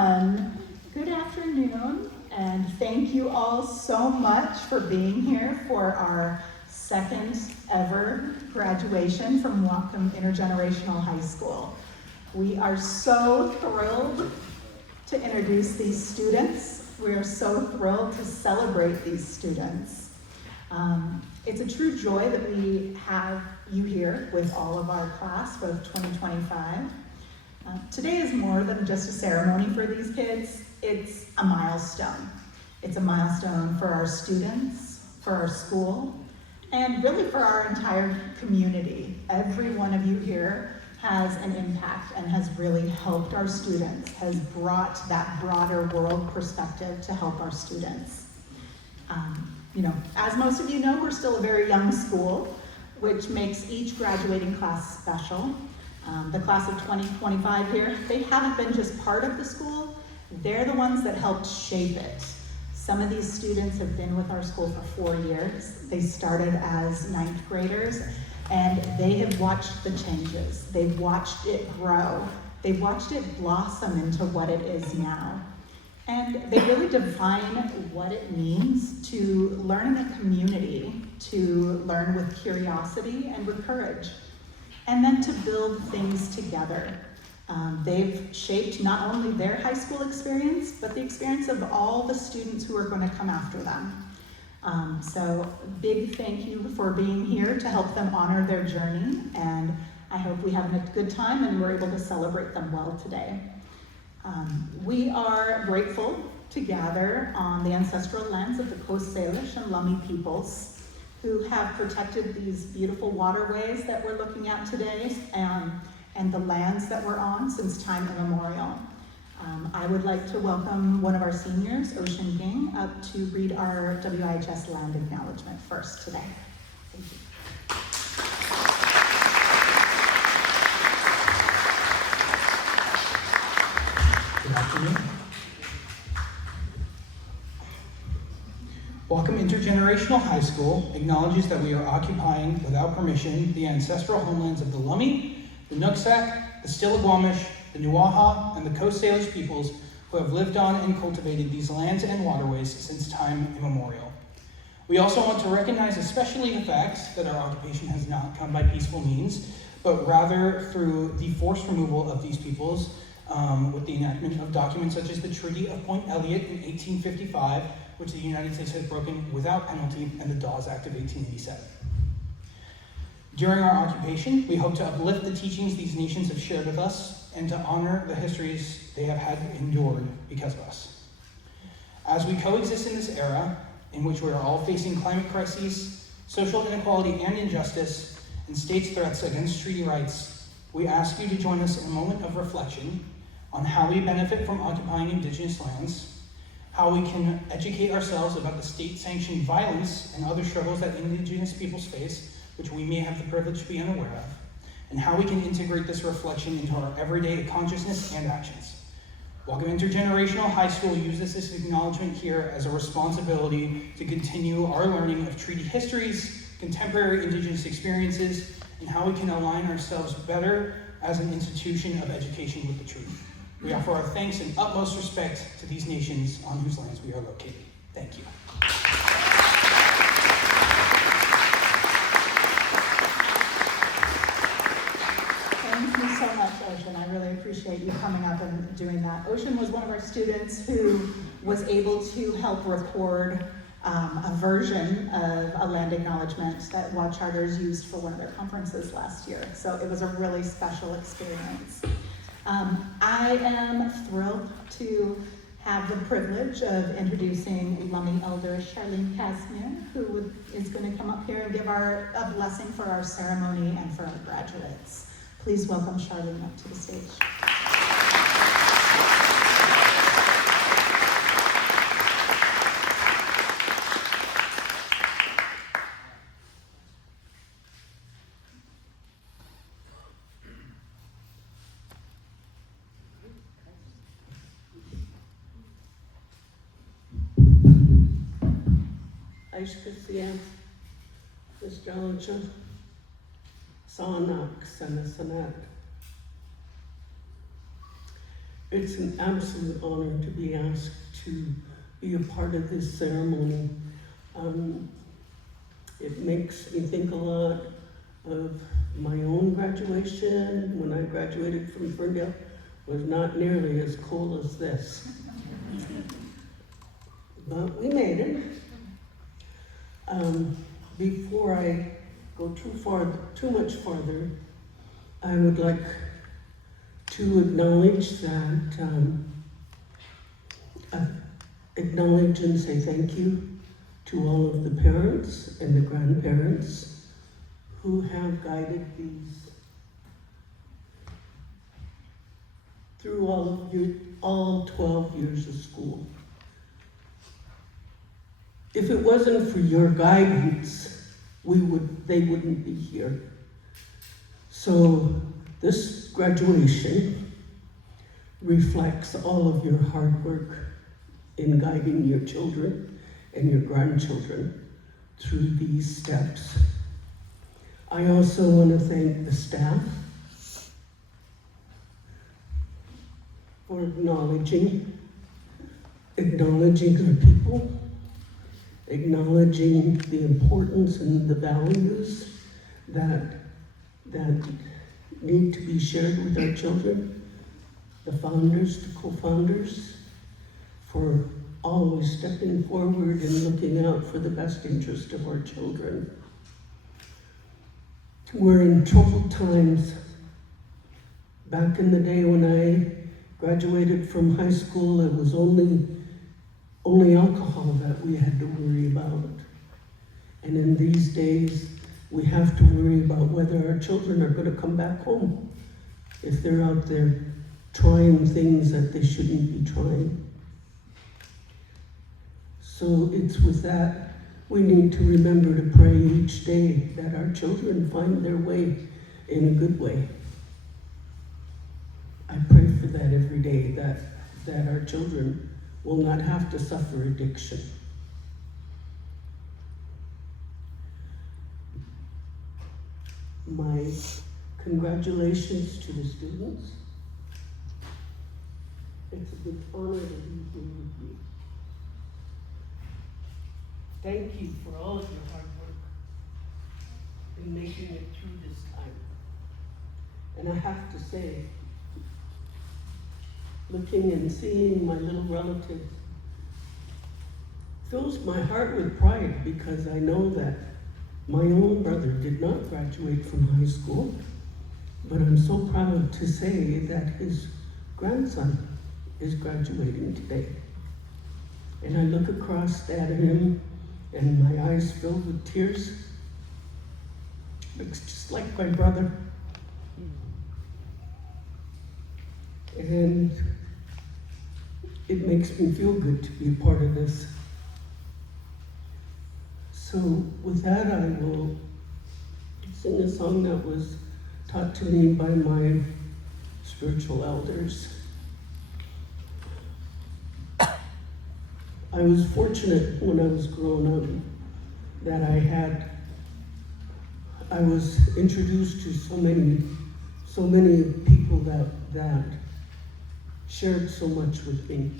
everyone. Good afternoon, and thank you all so much for being here for our second ever graduation from Whatcom Generational High School. We are so thrilled to introduce these students. We are so thrilled to celebrate these students. It's a true joy that we have you here with all of our class of 2025. Today is more than just a ceremony for these kids. It's a milestone. It's a milestone for our students, for our school, and really for our entire community. Every one of you here has an impact and has really helped our students, has brought that broader world perspective to help our students. As most of you know, we're still a very young school, which makes each graduating class special. The class of 2025 here, they haven't been just part of the school, they're the ones that helped shape it. Some of these students have been with our school for 4 years. They started as 9th graders, and they have watched the changes. They've watched it grow. They've watched it blossom into what it is now. And they really define what it means to learn in a community, to learn with curiosity and with courage, and then to build things together. They've shaped not only their high school experience, but the experience of all the students who are going to come after them. So big thank you for being here to help them honor their journey, and I hope we have a good time and we're able to celebrate them well today. We are grateful to gather on the ancestral lands of the Coast Salish and Lummi peoples, who have protected these beautiful waterways that we're looking at today, and the lands that we're on since time immemorial. I would like to welcome one of our seniors, Ocean Ging, up to read our WIHS land acknowledgement first today. Thank you. Good afternoon. Whatcom Intergenerational High School acknowledges that we are occupying, without permission, the ancestral homelands of the Lummi, the Nooksack, the Stillaguamish, the Nuaha, and the Coast Salish peoples who have lived on and cultivated these lands and waterways since time immemorial. We also want to recognize especially the fact that our occupation has not come by peaceful means, but rather through the forced removal of these peoples with the enactment of documents such as the Treaty of Point Elliott in 1855, which the United States has broken without penalty, and the Dawes Act of 1887. During our occupation, we hope to uplift the teachings these nations have shared with us and to honor the histories they have had endured because of us. As we coexist in this era, in which we are all facing climate crises, social inequality and injustice, and states' threats against treaty rights, we ask you to join us in a moment of reflection on how we benefit from occupying Indigenous lands, how we can educate ourselves about the state-sanctioned violence and other struggles that Indigenous peoples face, which we may have the privilege to be unaware of, and how we can integrate this reflection into our everyday consciousness and actions. Whatcom Intergenerational High School uses this acknowledgement here as a responsibility to continue our learning of treaty histories, contemporary Indigenous experiences, and how we can align ourselves better as an institution of education with the truth. We offer our thanks and utmost respect to these nations on whose lands we are located. Thank you. Thank you so much, Ocean. I really appreciate you coming up and doing that. Ocean was one of our students who was able to help record a version of a land acknowledgement that WAD Charters used for one of their conferences last year. So it was a really special experience. I am thrilled to have the privilege of introducing Lummi Elder Charlene Casimir, who is going to come up here and give a blessing for our ceremony and for our graduates. Please welcome Charlene up to the stage. Aishkasian, Mr. Sonak, Senasanak. It's an absolute honor to be asked to be a part of this ceremony. It makes me think a lot of my own graduation. When I graduated from Ferndale, was not nearly as cool as this. But we made it. Before I go too much farther, I would like to acknowledge acknowledge and say thank you to all of the parents and the grandparents who have guided these through all 12 years of school. If it wasn't for your guidance, they wouldn't be here. So this graduation reflects all of your hard work in guiding your children and your grandchildren through these steps. I also want to thank the staff for acknowledging our people, acknowledging the importance and the values that need to be shared with our children, the founders, the co-founders, for always stepping forward and looking out for the best interest of our children. We're in troubled times. Back in the day when I graduated from high school, it was only alcohol that we had to worry about. And in these days, we have to worry about whether our children are going to come back home if they're out there trying things that they shouldn't be trying. So it's with that, we need to remember to pray each day that our children find their way in a good way. I pray for that every day, that our children will not have to suffer addiction. My congratulations to the students. It's a big honor to be here with you. Thank you for all of your hard work in making it through this time. And I have to say, looking and seeing my little relatives fills my heart with pride, because I know that my own brother did not graduate from high school, but I'm so proud to say that his grandson is graduating today. And I look across at him and my eyes filled with tears. Looks just like my brother. And it makes me feel good to be a part of this. So with that, I will sing a song that was taught to me by my spiritual elders. I was fortunate when I was growing up that I was introduced to so many people that shared so much with me.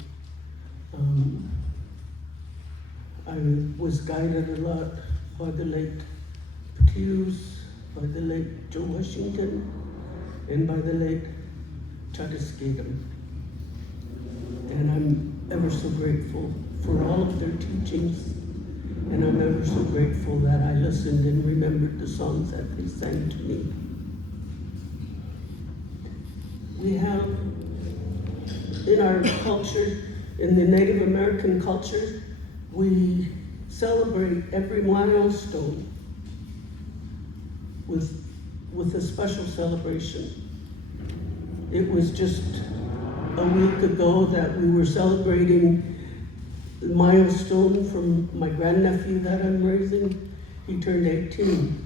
I was guided a lot by the late Petitos, by the late Joe Washington, and by the late Chadaskatum. And I'm ever so grateful for all of their teachings, and I'm ever so grateful that I listened and remembered the songs that they sang to me. We have, in our culture, in the Native American culture, we celebrate every milestone with a special celebration. It was just a week ago that we were celebrating the milestone from my grandnephew that I'm raising. He turned 18.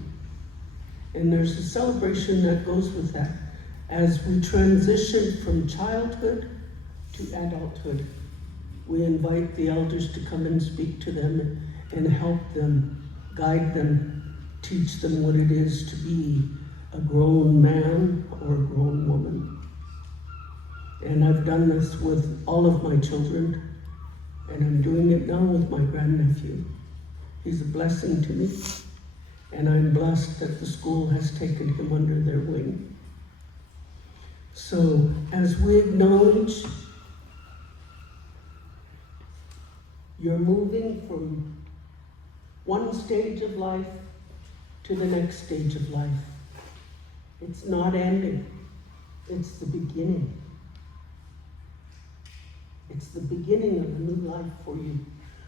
And there's a celebration that goes with that as we transition from childhood to adulthood. We invite the elders to come and speak to them and help them, guide them, teach them what it is to be a grown man or a grown woman. And I've done this with all of my children, and I'm doing it now with my grandnephew. He's a blessing to me, and I'm blessed that the school has taken him under their wing. So, as we acknowledge you're moving from one stage of life to the next stage of life. It's not ending, it's the beginning. It's the beginning of a new life for you.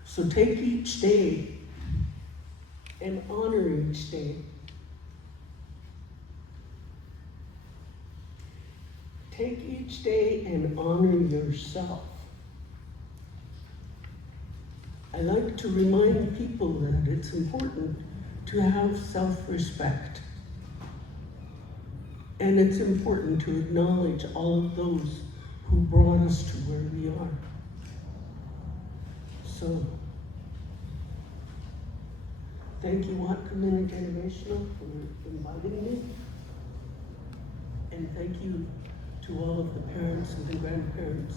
So take each day and honor each day. Take each day and honor yourself. I like to remind people that it's important to have self-respect. And it's important to acknowledge all of those who brought us to where we are. So, thank you, Whatcom Generational, for inviting me. And thank you to all of the parents and the grandparents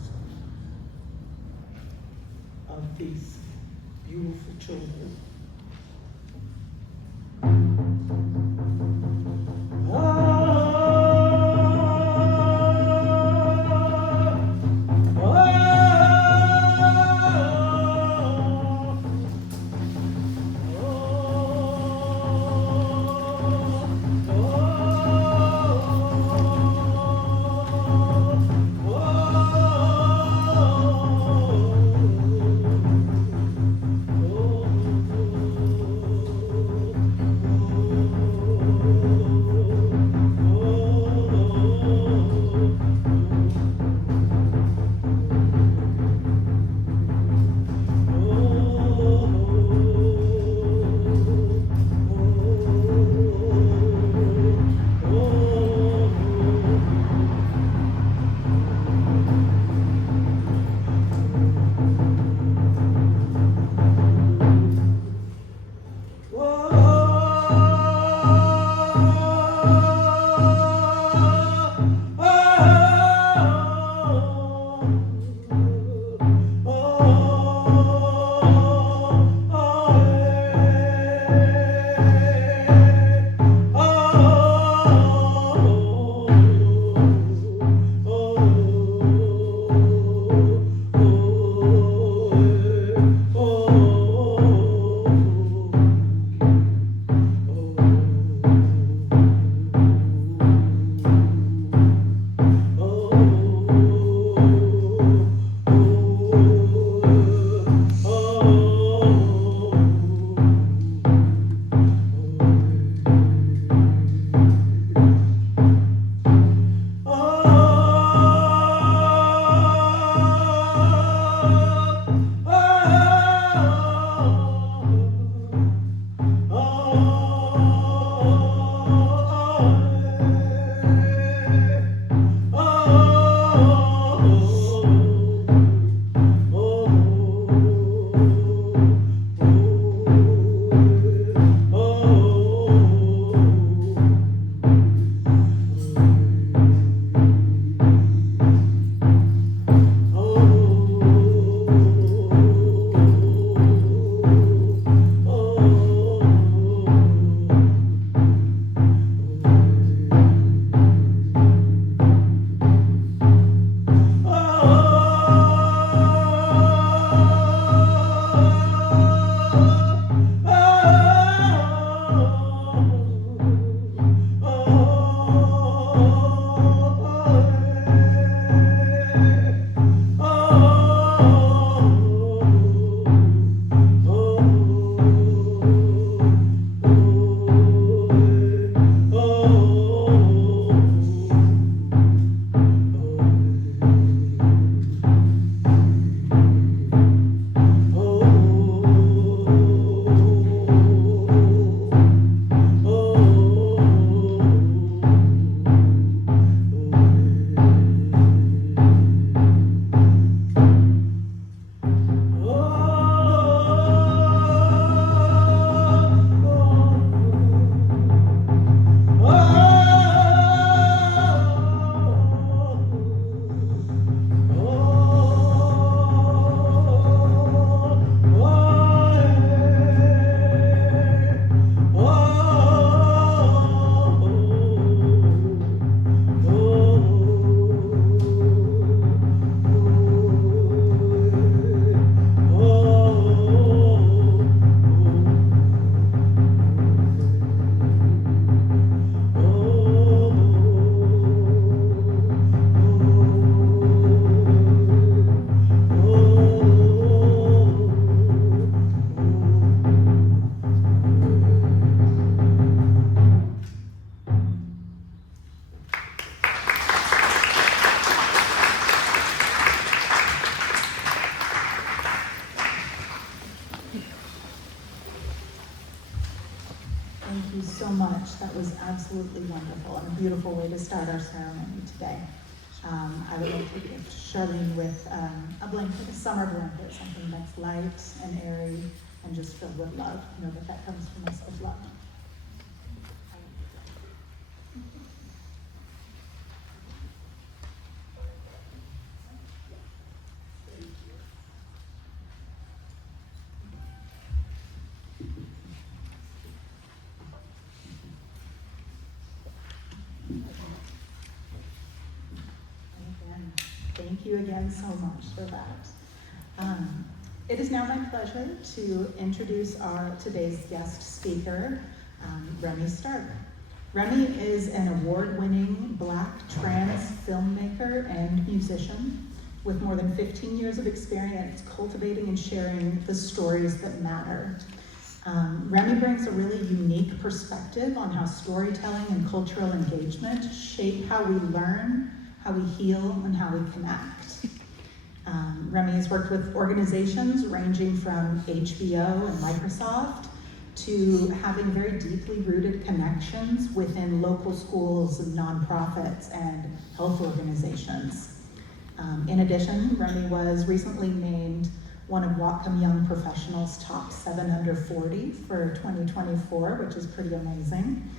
of these beautiful children. you so much. That was absolutely wonderful and a beautiful way to start our ceremony today. I would like to gift Charlene with a blanket, a summer blanket, something that's light and airy and just filled with love. Know that that comes from us with love. Thank you again so much for that. It is now my pleasure to introduce today's guest speaker, Remy Stark. Remy is an award-winning Black trans filmmaker and musician with more than 15 years of experience cultivating and sharing the stories that matter. Remy brings a really unique perspective on how storytelling and cultural engagement shape how we learn, how we heal, and how we connect. Remy has worked with organizations ranging from HBO and Microsoft to having very deeply rooted connections within local schools and nonprofits and health organizations. In addition, Remy was recently named one of Whatcom Young Professionals' top 7 under 40 for 2024, which is pretty amazing.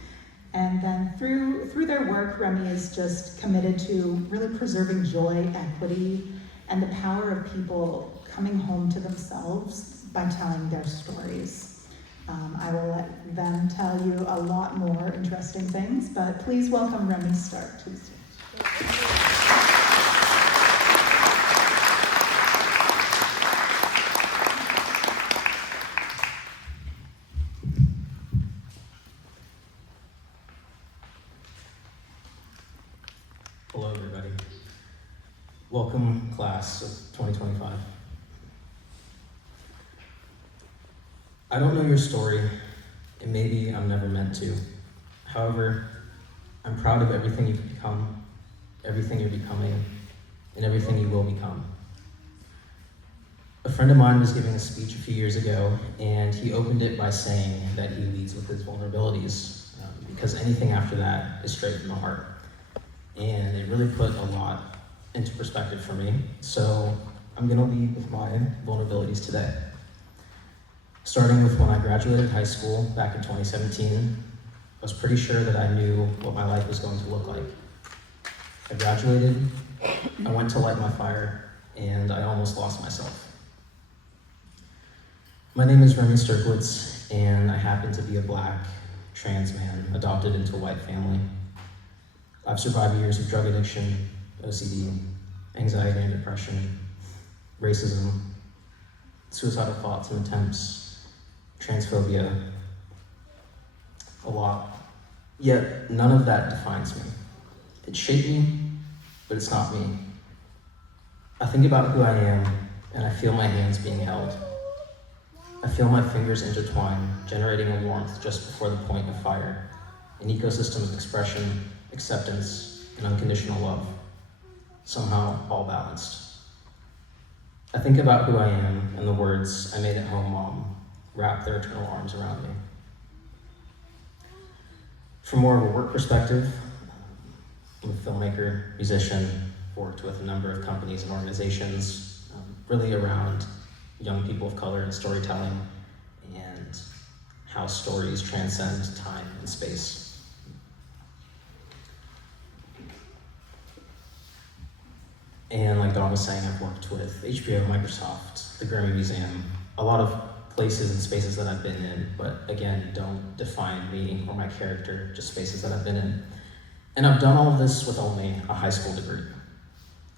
And then through their work, Remy is just committed to really preserving joy, equity, and the power of people coming home to themselves by telling their stories. I will let them tell you a lot more interesting things, but please welcome Remy Stark to the stage. Hello, everybody. Welcome, class of 2025. I don't know your story, and maybe I'm never meant to. However, I'm proud of everything you've become, everything you're becoming, and everything you will become. A friend of mine was giving a speech a few years ago, and he opened it by saying that he leads with his vulnerabilities, because anything after that is straight from the heart. And it really put a lot into perspective for me. So I'm gonna lead with my vulnerabilities today. Starting with when I graduated high school back in 2017, I was pretty sure that I knew what my life was going to look like. I graduated, I went to light my fire, and I almost lost myself. My name is Remy Sterklitz, and I happen to be a Black trans man adopted into a white family. I've survived years of drug addiction, OCD, anxiety and depression, racism, suicidal thoughts and attempts, transphobia, a lot. Yet none of that defines me. It shaped me, but it's not me. I think about who I am, and I feel my hands being held. I feel my fingers intertwine, generating a warmth just before the point of fire, an ecosystem of expression, acceptance, and unconditional love, somehow all balanced. I think about who I am and the words "I made it home, Mom" wrap their eternal arms around me. From more of a work perspective, I'm a filmmaker, musician, worked with a number of companies and organizations, really around young people of color and storytelling and how stories transcend time and space. And like Dawn was saying, I've worked with HBO, Microsoft, the Grammy Museum, a lot of places and spaces that I've been in, but again, don't define me or my character, just spaces that I've been in. And I've done all of this with only a high school degree.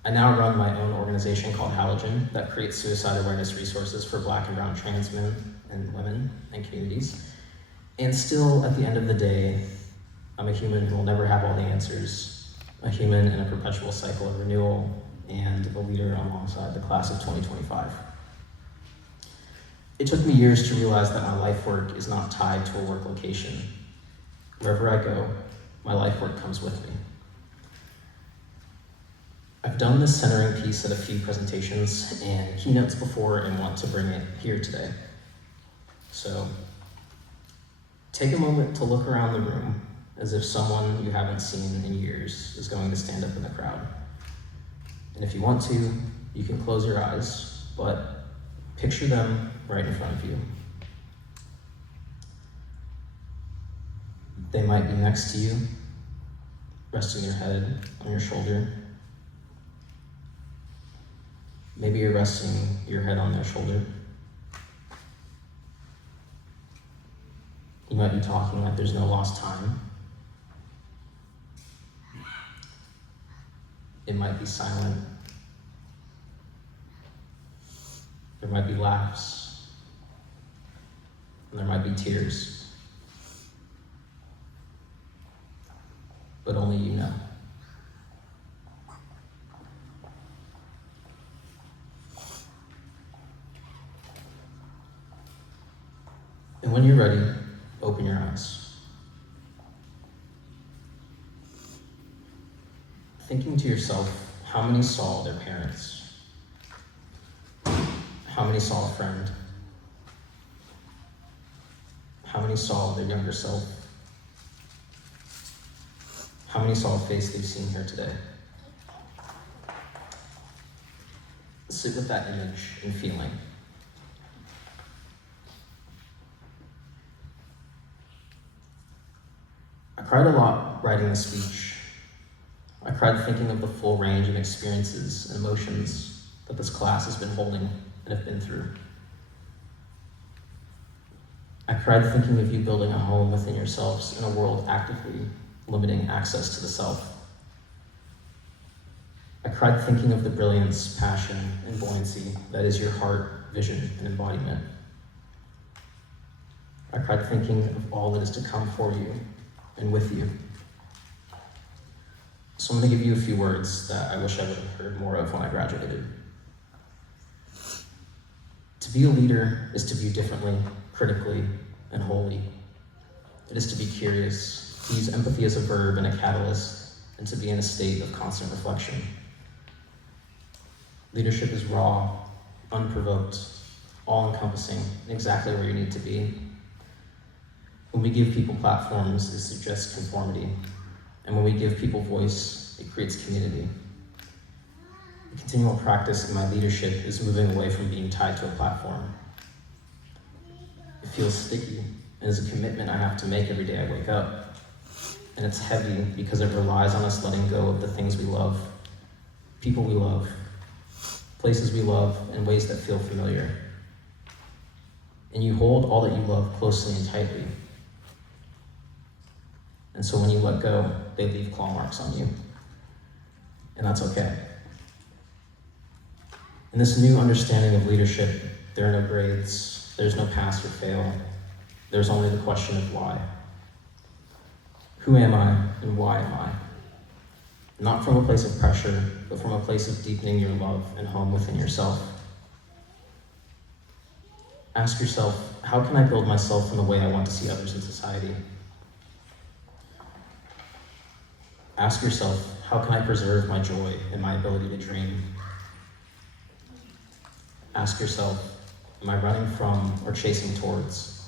I now run my own organization called Halogen that creates suicide awareness resources for Black and brown trans men and women and communities. And still, at the end of the day, I'm a human who will never have all the answers, a human in a perpetual cycle of renewal, and a leader alongside the class of 2025. It took me years to realize that my life work is not tied to a work location. Wherever I go, my life work comes with me. I've done this centering piece at a few presentations and keynotes before and want to bring it here today. So, Take a moment to look around the room as if someone you haven't seen in years is going to stand up in the crowd. And if you want to, you can close your eyes, but picture them right in front of you. They might be next to you, resting their head on your shoulder. Maybe you're resting your head on their shoulder. You might be talking like there's no lost time. It might be silent. There might be laughs. And there might be tears. But only you know. And when you're ready, open your eyes. Thinking to yourself, how many saw their parents? How many saw a friend? How many saw their younger self? How many saw a face they've seen here today? Sit with that image and feeling. I cried a lot writing this speech. I cried thinking of the full range of experiences and emotions that this class has been holding and have been through. I cried thinking of you building a home within yourselves in a world actively limiting access to the self. I cried thinking of the brilliance, passion, and buoyancy that is your heart, vision, and embodiment. I cried thinking of all that is to come for you and with you. So I'm going to give you a few words that I wish I would have heard more of when I graduated. To be a leader is to view differently, critically, and wholly. It is to be curious, to use empathy as a verb and a catalyst, and to be in a state of constant reflection. Leadership is raw, unprovoked, all-encompassing, exactly where you need to be. When we give people platforms, it suggests conformity. And when we give people voice, it creates community. The continual practice in my leadership is moving away from being tied to a platform. It feels sticky and is a commitment I have to make every day I wake up. And it's heavy because it relies on us letting go of the things we love, people we love, places we love, and ways that feel familiar. And you hold all that you love closely and tightly. And so when you let go, they leave claw marks on you. And that's okay. In this new understanding of leadership, there are no grades, there's no pass or fail. There's only the question of why. Who am I and why am I? Not from a place of pressure, but from a place of deepening your love and home within yourself. Ask yourself, how can I build myself in the way I want to see others in society? Ask yourself, how can I preserve my joy and my ability to dream? Ask yourself, am I running from or chasing towards?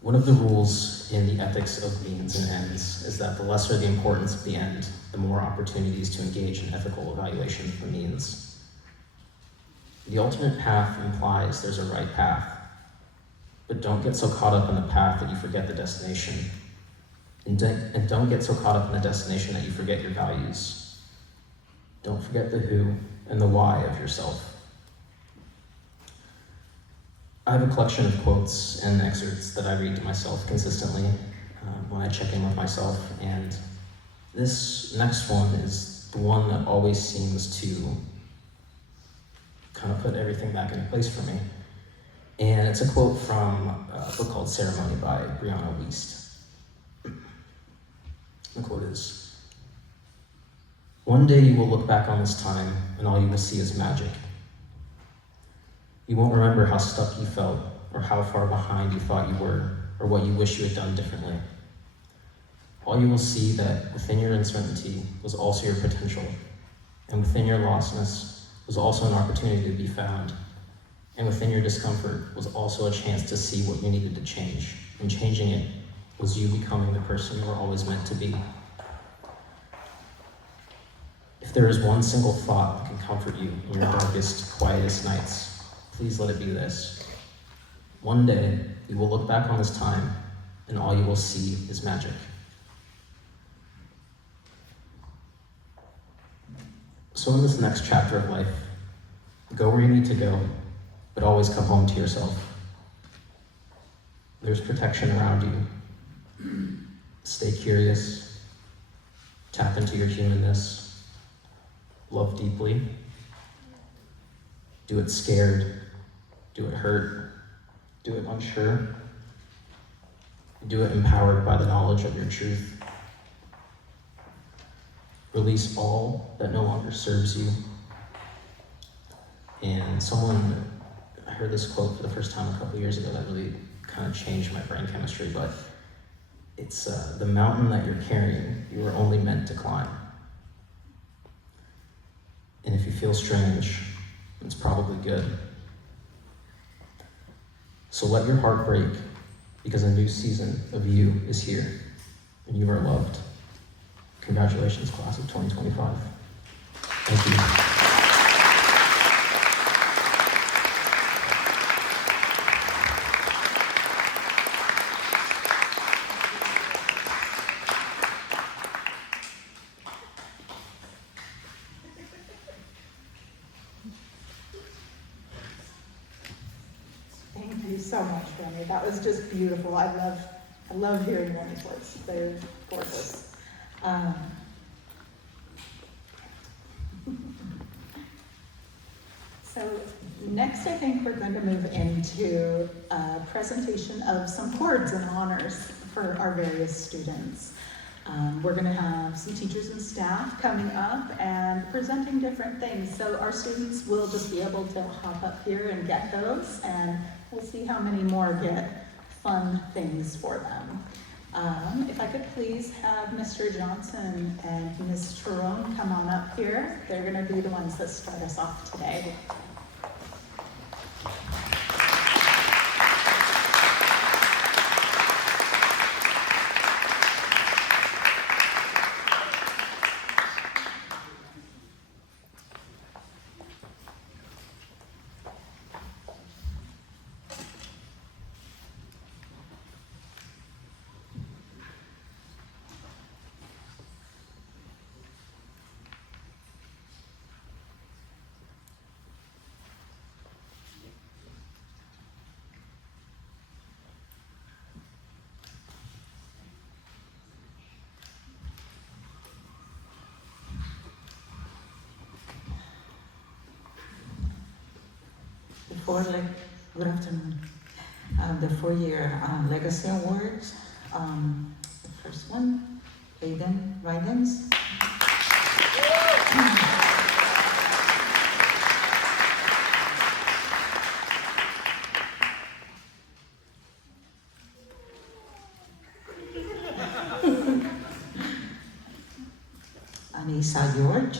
One of the rules in the ethics of means and ends is that the lesser the importance of the end, the more opportunities to engage in ethical evaluation of the means. The ultimate path implies there's a right path, but don't get so caught up in the path that you forget the destination. And don't get so caught up in the destination that you forget your values. Don't forget the who and the why of yourself. I have a collection of quotes and excerpts that I read to myself consistently when I check in with myself, and this next one is the one that always seems to kind of put everything back into place for me. And it's a quote from a book called Ceremony by WIHS. The quote is, "One day you will look back on this time and all you will see is magic. You won't remember how stuck you felt or how far behind you thought you were or what you wish you had done differently. All you will see that within your uncertainty was also your potential, and within your lostness was also an opportunity to be found. And within your discomfort was also a chance to see what you needed to change. And changing it was you becoming the person you were always meant to be. If there is one single thought that can comfort you in your darkest, quietest nights, please let it be this. One day, you will look back on this time, and all you will see is magic. So in this next chapter of life, go where you need to go, but always come home to yourself. There's protection around you. Stay curious. Tap into your humanness. Love deeply. Do it scared. Do it hurt. Do it unsure. Do it empowered by the knowledge of your truth. Release all that no longer serves you. And I heard this quote for the first time a couple years ago that really kind of changed my brain chemistry, but it's the mountain that you're carrying, you were only meant to climb. And if you feel strange, it's probably good. So let your heart break, because a new season of you is here, and you are loved. Congratulations, class of 2025. Thank you. Thank you so much, Remy. That was just beautiful. I love hearing Remy's voice. They're gorgeous. So next, I think we're going to move into a presentation of some chords and honors for our various students. We're going to have some teachers and staff coming up and presenting different things. So our students will just be able to hop up here and get those, and we'll see how many more get fun things for them. If I could please have Mr. Johnson and Ms. Tyrone come on up here. They're going to be the ones that start us off today. Good afternoon. The four-year Legacy Awards. The first one, Aiden Rydens. Anissa George.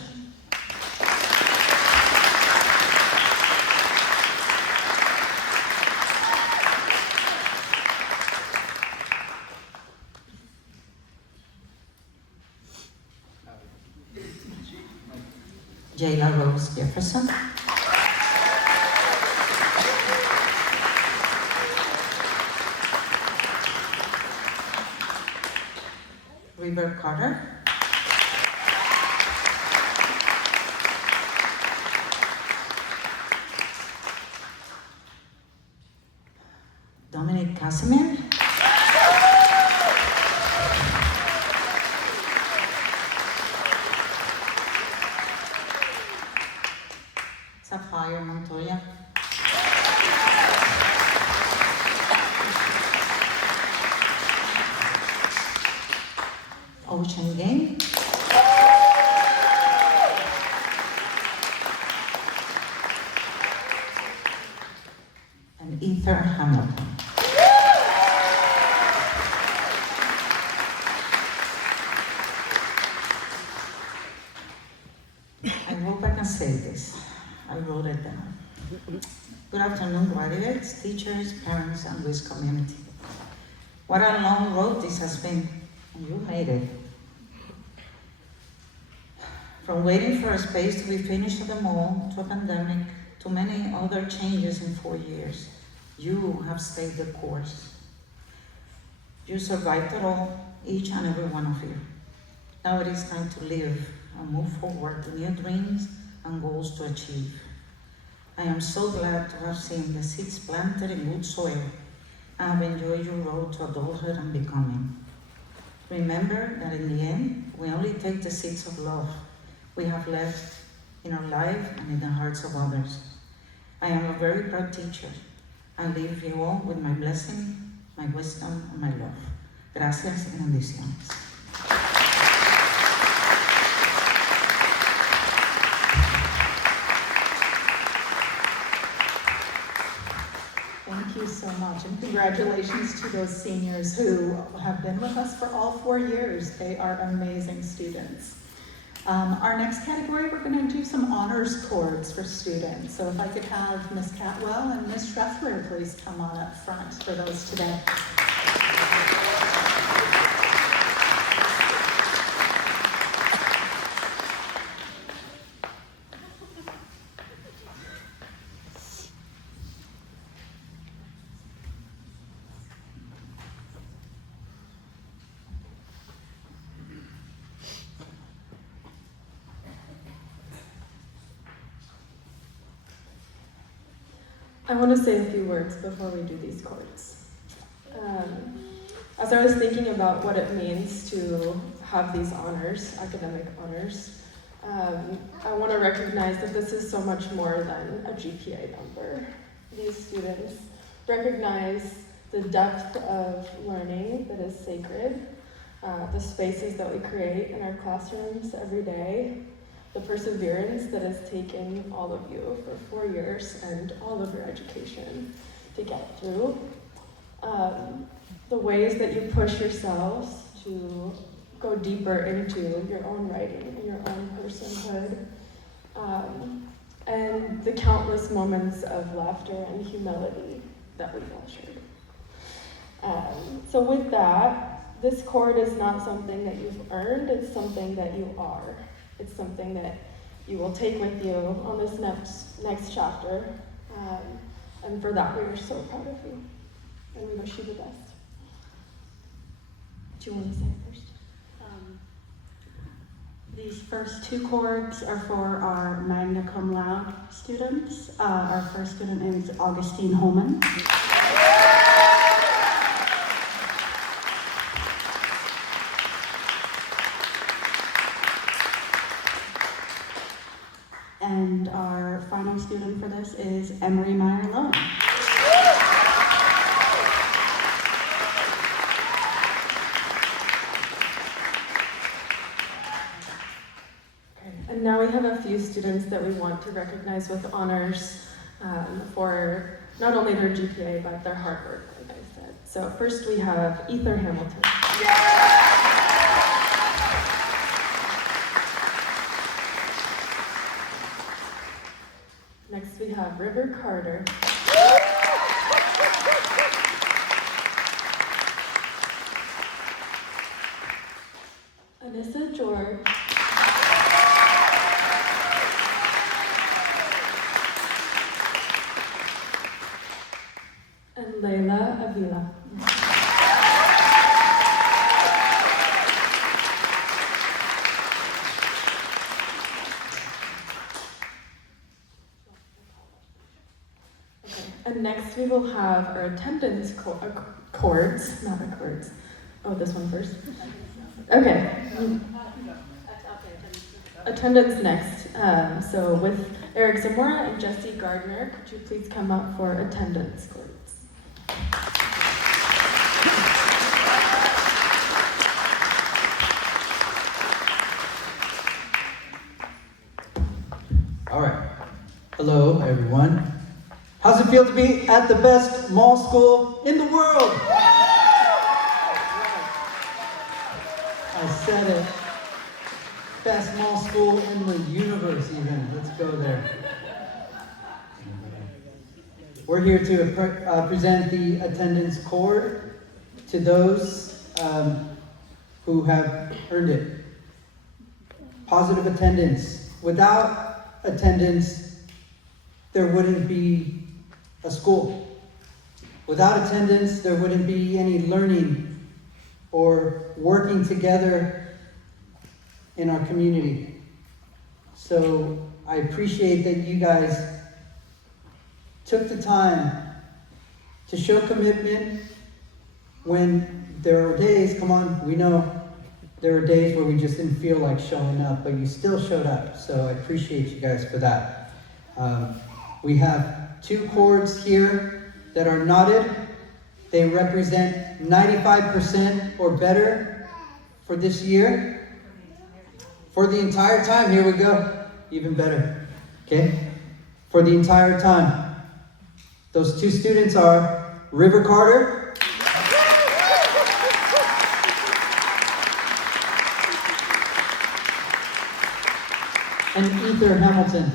Jayla Rose Jefferson. River Carter. Dominic Casimir. Sapphire Montoya. Ocean Game. And Ether Hamilton. I hope I can say this. I wrote it down. Good afternoon, graduates, teachers, parents, and WIHS community. What a long road this has been, and you made it. From waiting for a space to be finished at the mall, to a pandemic, to many other changes in 4 years, you have stayed the course. You survived it all, each and every one of you. Now it is time to live and move forward to new dreams and goals to achieve. I am so glad to have seen the seeds planted in good soil and have enjoyed your road to adulthood and becoming. Remember that in the end, we only take the seeds of love we have left in our life and in the hearts of others. I am a very proud teacher and leave you all with my blessing, my wisdom, and my love. Gracias y bendiciones. Thank you so much, and congratulations to those seniors who have been with us for all 4 years. They are amazing students. Our next category, we're going to do some honors chords for students. So if I could have Ms. Catwell and Ms. Schreffler please come on up front for those today. I want to say a few words before we do these chords. As I was thinking about what it means to have these honors, academic honors, I want to recognize that this is so much more than a GPA number. These students recognize the depth of learning that is sacred, the spaces that we create in our classrooms every day, the perseverance that has taken all of you for 4 years and all of your education to get through. The ways that you push yourselves to go deeper into your own writing and your own personhood. And the countless moments of laughter and humility that we've all shared. So with that, this chord is not something that you've earned, it's something that you are. It's something that you will take with you on this next chapter. And for that, we are so proud of you. And we wish you the best. Do you want to say it first? These first 2 chords are for our magna cum laude students. Our first student is Augustine Holman. And our final student for this is Emery Meyer Lowe. And now we have a few students that we want to recognize with honors for not only their GPA, but their hard work, like I said. So first we have Ether Hamilton. Next we have River Carter. Anissa George. And Layla Avila. And next we will have our attendance chords, not accords. Oh, this one first? Okay. Attendance next. So with Eric Zamora and Jesse Gardner, could you please come up for attendance chords? All right. Hello, everyone. How's it feel to be at the best mall school in the world? I said it. Best mall school in the universe, even. Let's go there. We're here to present the attendance cord to those who have earned it. Positive attendance. Without attendance, there wouldn't be a school. Without attendance, there wouldn't be any learning or working together in our community. So I appreciate that you guys took the time to show commitment when there are days, come on, we know there are days where we just didn't feel like showing up, but you still showed up. So I appreciate you guys for that. We have 2 cords here that are knotted. They represent 95% or better for this year. For the entire time, here we go. Even better, okay? For the entire time. Those 2 students are River Carter and Ether Hamilton.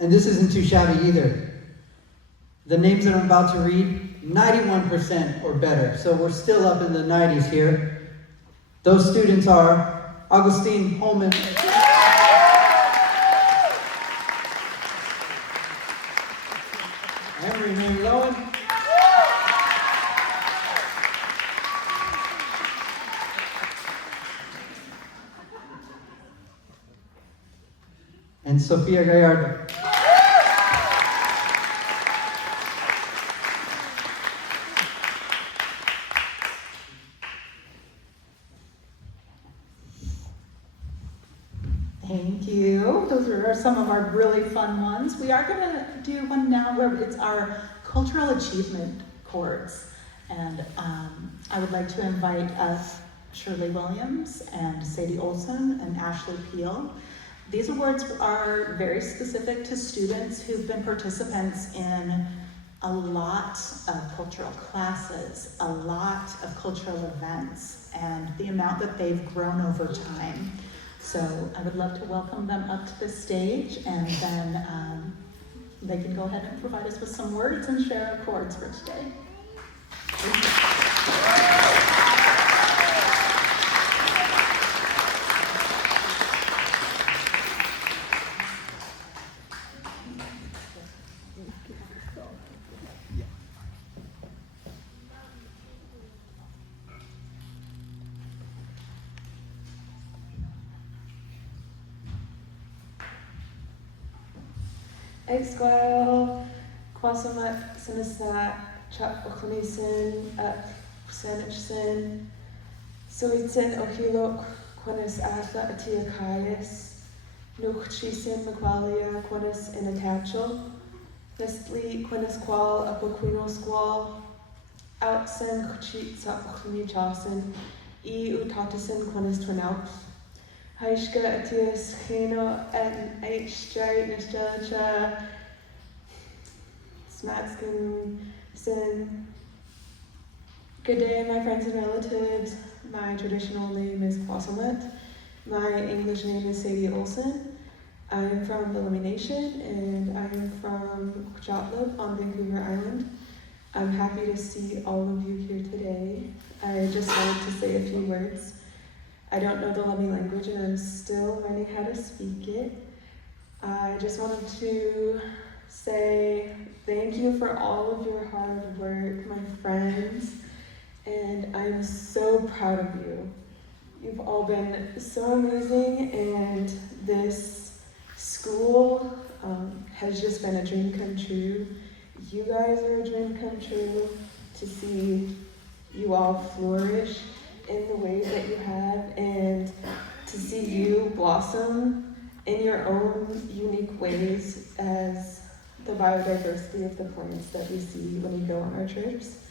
And this isn't too shabby either. The names that I'm about to read, 91% or better. So we're still up in the 90s here. Those students are Augustine Holman, Emery Mary Lowen, and Sofia Gallardo. Thank you. Those are some of our really fun ones. We are going to do one now where it's our cultural achievement chords. And I would like to invite Shirley Williams and Sadie Olson and Ashley Peel. These awards are very specific to students who've been participants in a lot of cultural classes, a lot of cultural events, and the amount that they've grown over time. So I would love to welcome them up to the stage, and then they can go ahead and provide us with some words and share our chords for today. Exquile, Kwasamat, Sinisat, Chap Okunisin, Senachsin, Suitsin, Ohilok, Quanis Atha, Atiakaias, Nuchchisin, Maqualia, Quanis Inatachal, Nestli, Quanis Qual, Aquaquino Squal, Outsen, Kuchit, Sapachuni Chasin, Utatasin, Quanis Twinouts. Haishka Atias Chino and H J Nostalgia Smatskin Sin. Good day, my friends and relatives. My traditional name is Kwasamet. My English name is Sadie Olson. I am from the Lummi Nation and I am from Jotlib on Vancouver Island. I'm happy to see all of you here today. I just wanted to say a few words. I don't know the Lummi language and I'm still learning how to speak it. I just wanted to say thank you for all of your hard work, my friends, and I'm so proud of you. You've all been so amazing, and this school has just been a dream come true. You guys are a dream come true to see you all flourish in the ways that you have, and to see you blossom in your own unique ways as the biodiversity of the plants that we see when we go on our trips.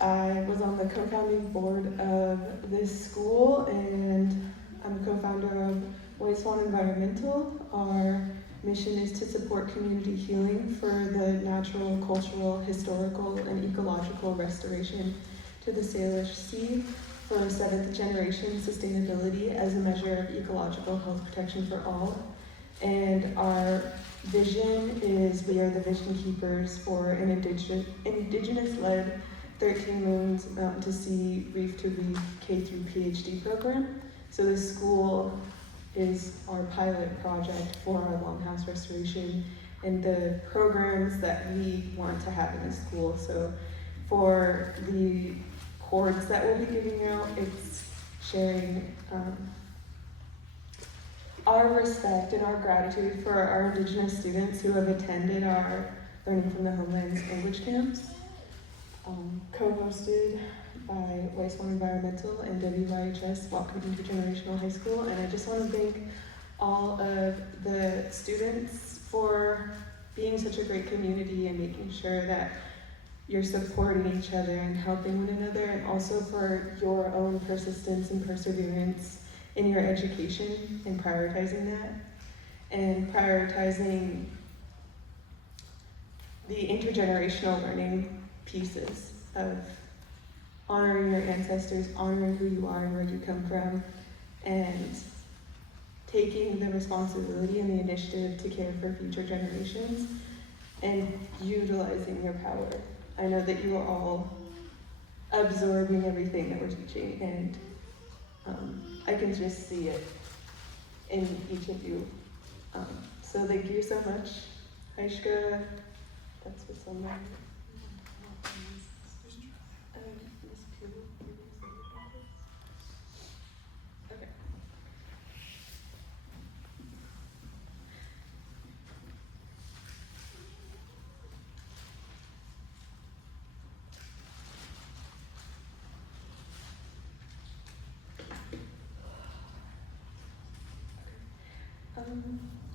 I was on the co-founding board of this school, and I'm a co-founder of WIHS Environmental. Our mission is to support community healing for the natural, cultural, historical, and ecological restoration to the Salish Sea for 7th generation sustainability as a measure of ecological health protection for all. And our vision is we are the vision keepers for an indigenous-led 13 Moons Mountain to Sea Reef to Reef K through PhD program. So the school is our pilot project for our longhouse restoration and the programs that we want to have in the school. So for the cords that we'll be giving out, it's sharing our respect and our gratitude for our Indigenous students who have attended our Learning from the Homelands language camps, co-hosted by WIHS Environmental and WIHS Whatcom Generational High School. And I just want to thank all of the students for being such a great community and making sure that you're supporting each other and helping one another, and also for your own persistence and perseverance in your education and prioritizing that, and prioritizing the intergenerational learning pieces of honoring your ancestors, honoring who you are and where you come from, and taking the responsibility and the initiative to care for future generations, and utilizing your power. I know that you are all absorbing everything that we're teaching, and I can just see it in each of you. So thank you so much. Aishka, that's what's on there. Okay.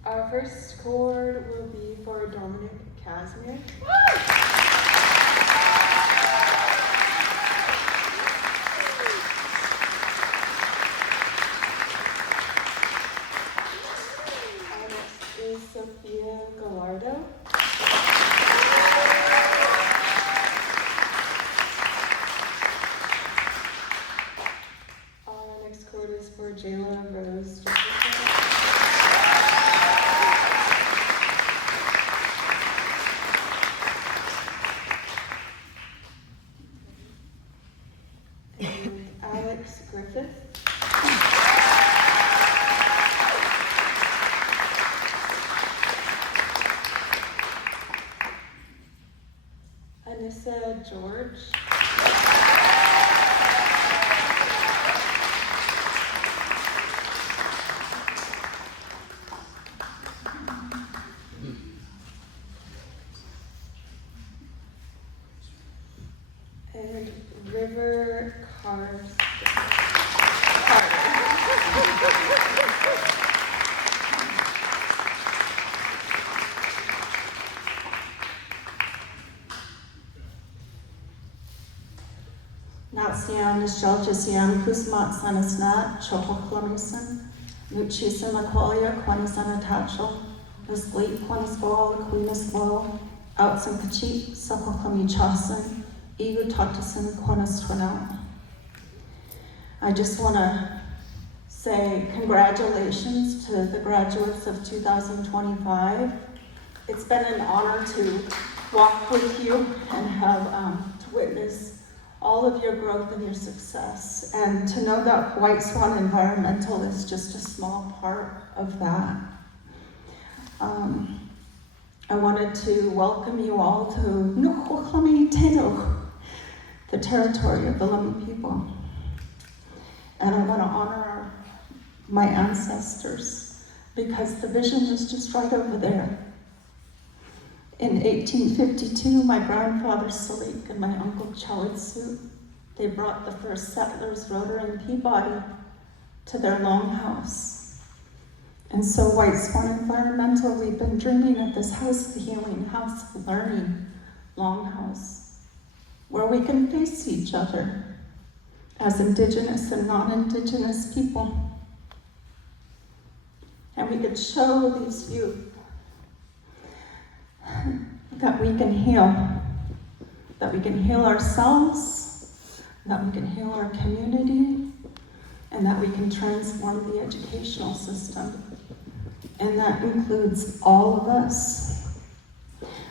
Our first chord will be for Dominic Casimir. Next is Sophia Gallardo. Our next chord is for Jayla Rose Jefferson. Griffith. Anissa George. And River Carves. Natsiam Nishalchisiam Kusmat Sanasnat, Chokoklamisan, Nuchisan Laqualia, Quanisanatachel, the Slate Quaniswal, Queeniswal, Outsan Kachit, Sakoklami Chasan, Igu Tatasan, Quanistwanal. I just want to say congratulations to the graduates of 2025. It's been an honor to walk with you and have to witness all of your growth and your success, and to know that White Swan Environmental is just a small part of that. I wanted to welcome you all to Nukwakami Tenu, the territory of the Lummi people. And I want to honor my ancestors, because the vision is just right over there. In 1852, my grandfather Salik and my uncle Chawitsu, they brought the first settlers, Rhoda and Peabody, to their longhouse. And so White Swan Environmental, we've been dreaming of this house of healing, house of learning, longhouse, where we can face each other as Indigenous and non-Indigenous people. And we could show these youth that we can heal ourselves, that we can heal our community, and that we can transform the educational system. And that includes all of us.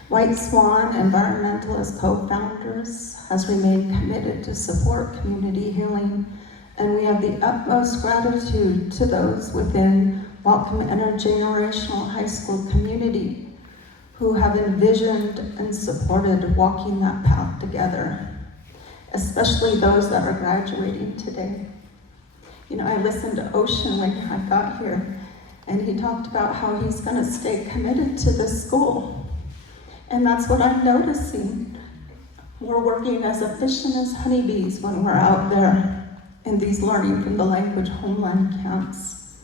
White Swan Environmental, as co-founders, has remained committed to support community healing, and we have the utmost gratitude to those within Whatcom Generational High School community who have envisioned and supported walking that path together, especially those that are graduating today. You know, I listened to Ocean when I got here, and he talked about how he's going to stay committed to this school. And that's what I'm noticing. We're working as efficient as honeybees when we're out there in these learning from the language homeland camps.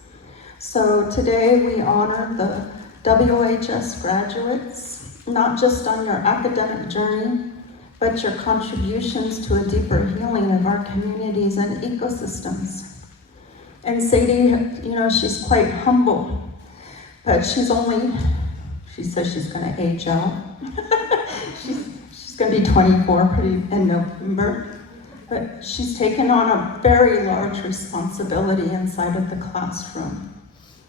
So today we honor the WIHS graduates, not just on your academic journey, but your contributions to a deeper healing of our communities and ecosystems. And Sadie, you know, she's quite humble, but she says she's going to age out. she's going to be 24 in November, but she's taken on a very large responsibility inside of the classroom.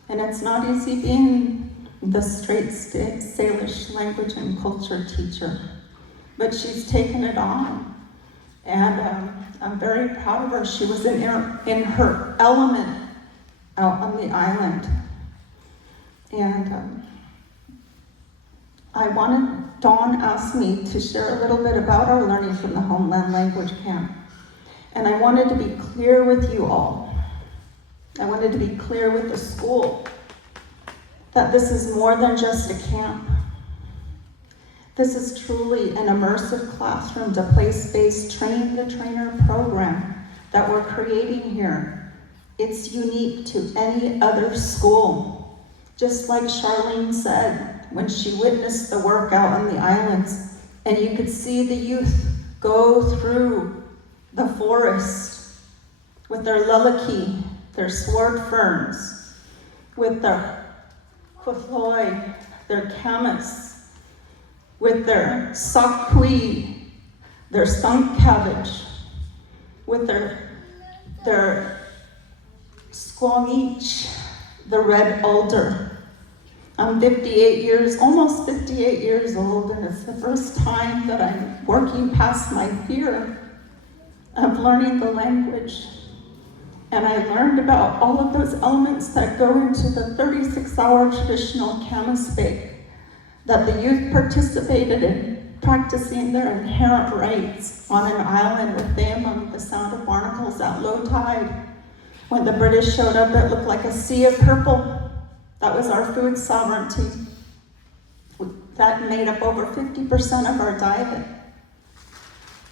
And it's not easy being the straight Salish language and culture teacher, but she's taken it on. And I'm very proud of her. She was in her element out on the island. And Dawn asked me to share a little bit about our Learning from the Homeland Language Camp. And I wanted to be clear with you all. I wanted to be clear with the school that this is more than just a camp. This is truly an immersive classroom to place-based train-the-trainer program that we're creating here. It's unique to any other school. Just like Charlene said when she witnessed the work out on the islands, and you could see the youth go through the forest with their lelaki, their sword ferns, with their kwafloi, their camas, with their sakui, their skunk cabbage, with their squamich, the red alder. I'm almost 58 years old, and it's the first time that I'm working past my fear of learning the language. And I learned about all of those elements that go into the 36-hour traditional camas bake that the youth participated in, practicing their inherent rights on an island with them on the sound of barnacles at low tide. When the British showed up, it looked like a sea of purple. That was our food sovereignty. That made up over 50% of our diet.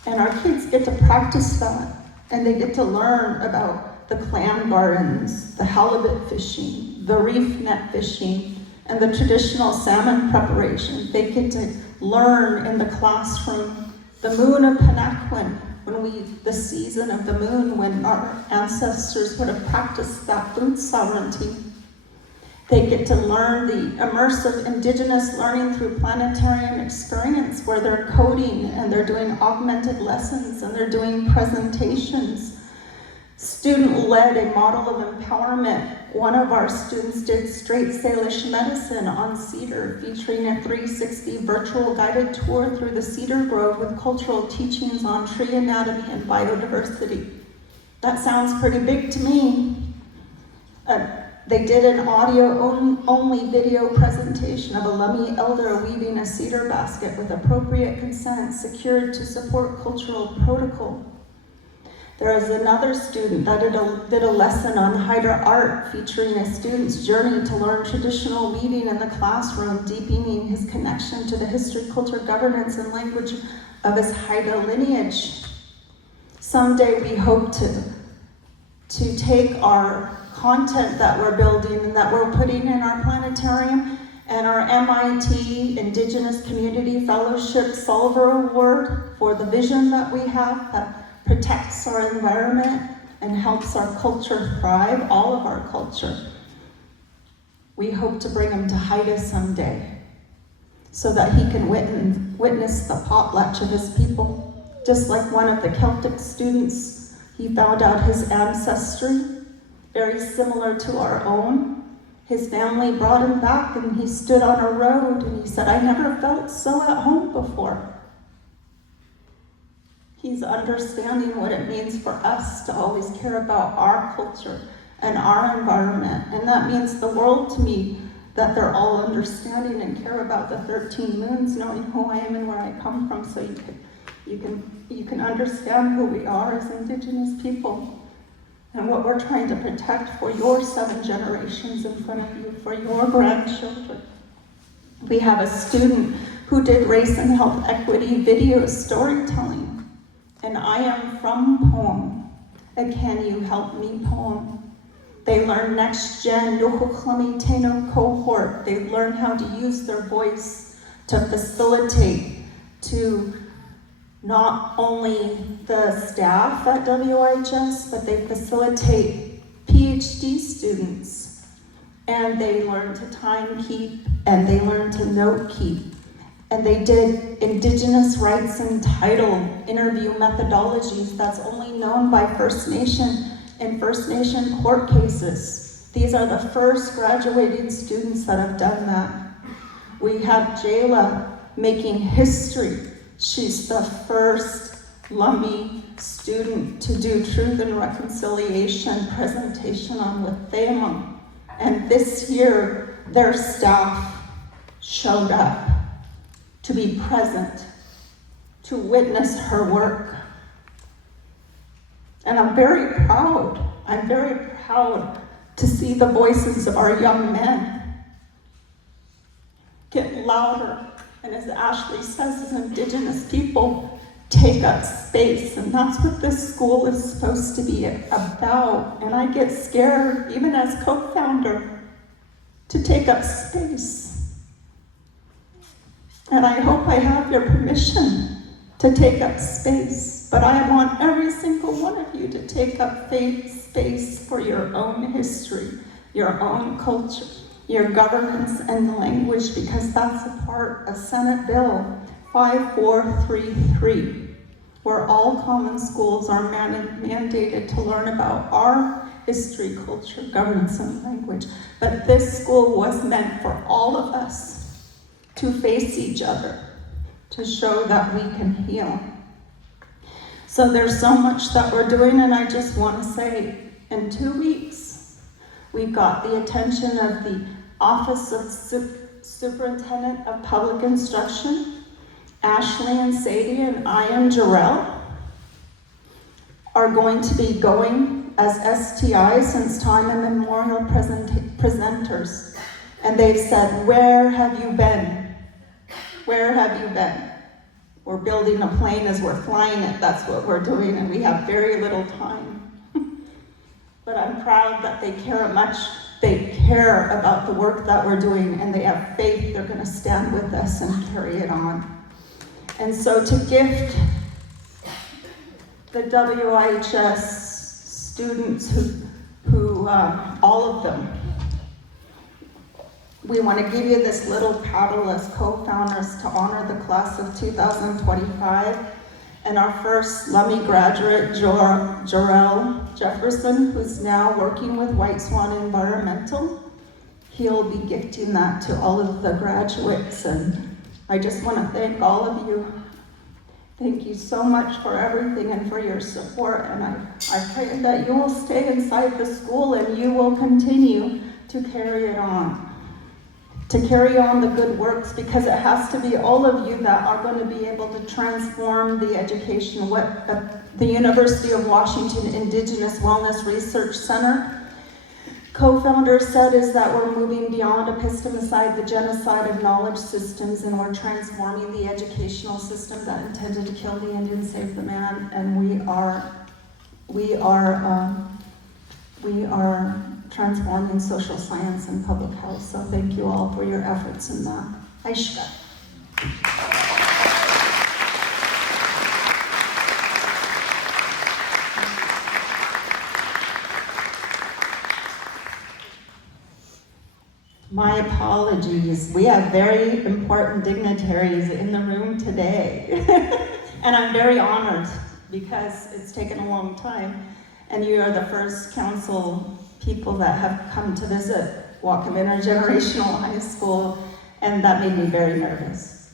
And our kids get to practice that, and they get to learn about the clam gardens, the halibut fishing, the reef net fishing, and the traditional salmon preparation. They get to learn in the classroom the moon of Panaquin, the season of the moon when our ancestors would have practiced that food sovereignty. They get to learn the immersive indigenous learning through planetarium experience, where they're coding and they're doing augmented lessons and they're doing presentations. Student-led, a model of empowerment. One of our students did straight Salish medicine on Cedar, featuring a 360 virtual guided tour through the Cedar Grove with cultural teachings on tree anatomy and biodiversity. That sounds pretty big to me. They did an audio-only video presentation of a Lummi elder weaving a cedar basket with appropriate consent secured to support cultural protocol. There is another student that did a lesson on Haida art, featuring a student's journey to learn traditional weaving in the classroom, deepening his connection to the history, culture, governance, and language of his Haida lineage. Someday we hope to take our content that we're building and that we're putting in our planetarium and our MIT Indigenous Community Fellowship Solver Award for the vision that we have that protects our environment and helps our culture thrive, all of our culture. We hope to bring him to Haida someday so that he can witness the potlatch of his people Just like one of the Celtic students, he found out his ancestry, very similar to our own. His family brought him back and he stood on a road and he said, I never felt so at home before. He's understanding what it means for us to always care about our culture and our environment. And that means the world to me, that they're all understanding and care about the 13 moons, knowing who I am and where I come from, so you can understand who we are as Indigenous people and what we're trying to protect for your 7 generations in front of you, for your grandchildren. We have a student who did race and health equity video storytelling, and I am from poem, a Can You Help Me poem. They learn next gen Nuhuklami Teno cohort. They learn how to use their voice to facilitate to not only the staff at WIHS, but they facilitate PhD students. And they learn to time keep, and they learn to note keep. And they did Indigenous rights and title interview methodologies that's only known by First Nation in First Nation court cases. These are the first graduating students that have done that. We have Jayla making history. She's the first Lummi student to do Truth and Reconciliation presentation on Withema. And this year, their staff showed up to be present, to witness her work. And I'm very proud to see the voices of our young men get louder. And as Ashley says, as Indigenous people, take up space. And that's what this school is supposed to be about. And I get scared, even as co-founder, to take up space. And I hope I have your permission to take up space. But I want every single one of you to take up space for your own history, your own culture, your governance and language, because that's a part of Senate Bill 5433, where all common schools are mandated to learn about our history, culture, governance, and language. But this school was meant for all of us to face each other, to show that we can heal. So there's so much that we're doing, and I just want to say, in 2 weeks, we got the attention of the Office of Superintendent of Public Instruction. Ashley and Sadie and I and Jarrell are going to be going as STI since time immemorial presenters. And they've said, where have you been? Where have you been? We're building a plane as we're flying it. That's what we're doing, and we have very little time. But I'm proud that they care about the work that we're doing, and they have faith they're going to stand with us and carry it on. And so to gift the WIHS students who all of them, we want to give you this little paddle as co-founders to honor the class of 2025 and our first Lummi graduate, Jarrell Jefferson, who's now working with White Swan Environmental. He'll be gifting that to all of the graduates, and I just want to thank all of you. Thank you so much for everything and for your support, and I pray that you will stay inside the school and you will continue to carry it on. To carry on the good works, because it has to be all of you that are going to be able to transform the education. What the University of Washington Indigenous Wellness Research Center co-founder said is that we're moving beyond epistemicide, the genocide of knowledge systems, and we're transforming the educational system that intended to kill the Indian, save the man, and we are transforming social science and public health. So thank you all for your efforts in that. Aishka. My apologies. We have very important dignitaries in the room today. And I'm very honored because it's taken a long time, and you are the first council people that have come to visit Whatcom Generational High School, and that made me very nervous.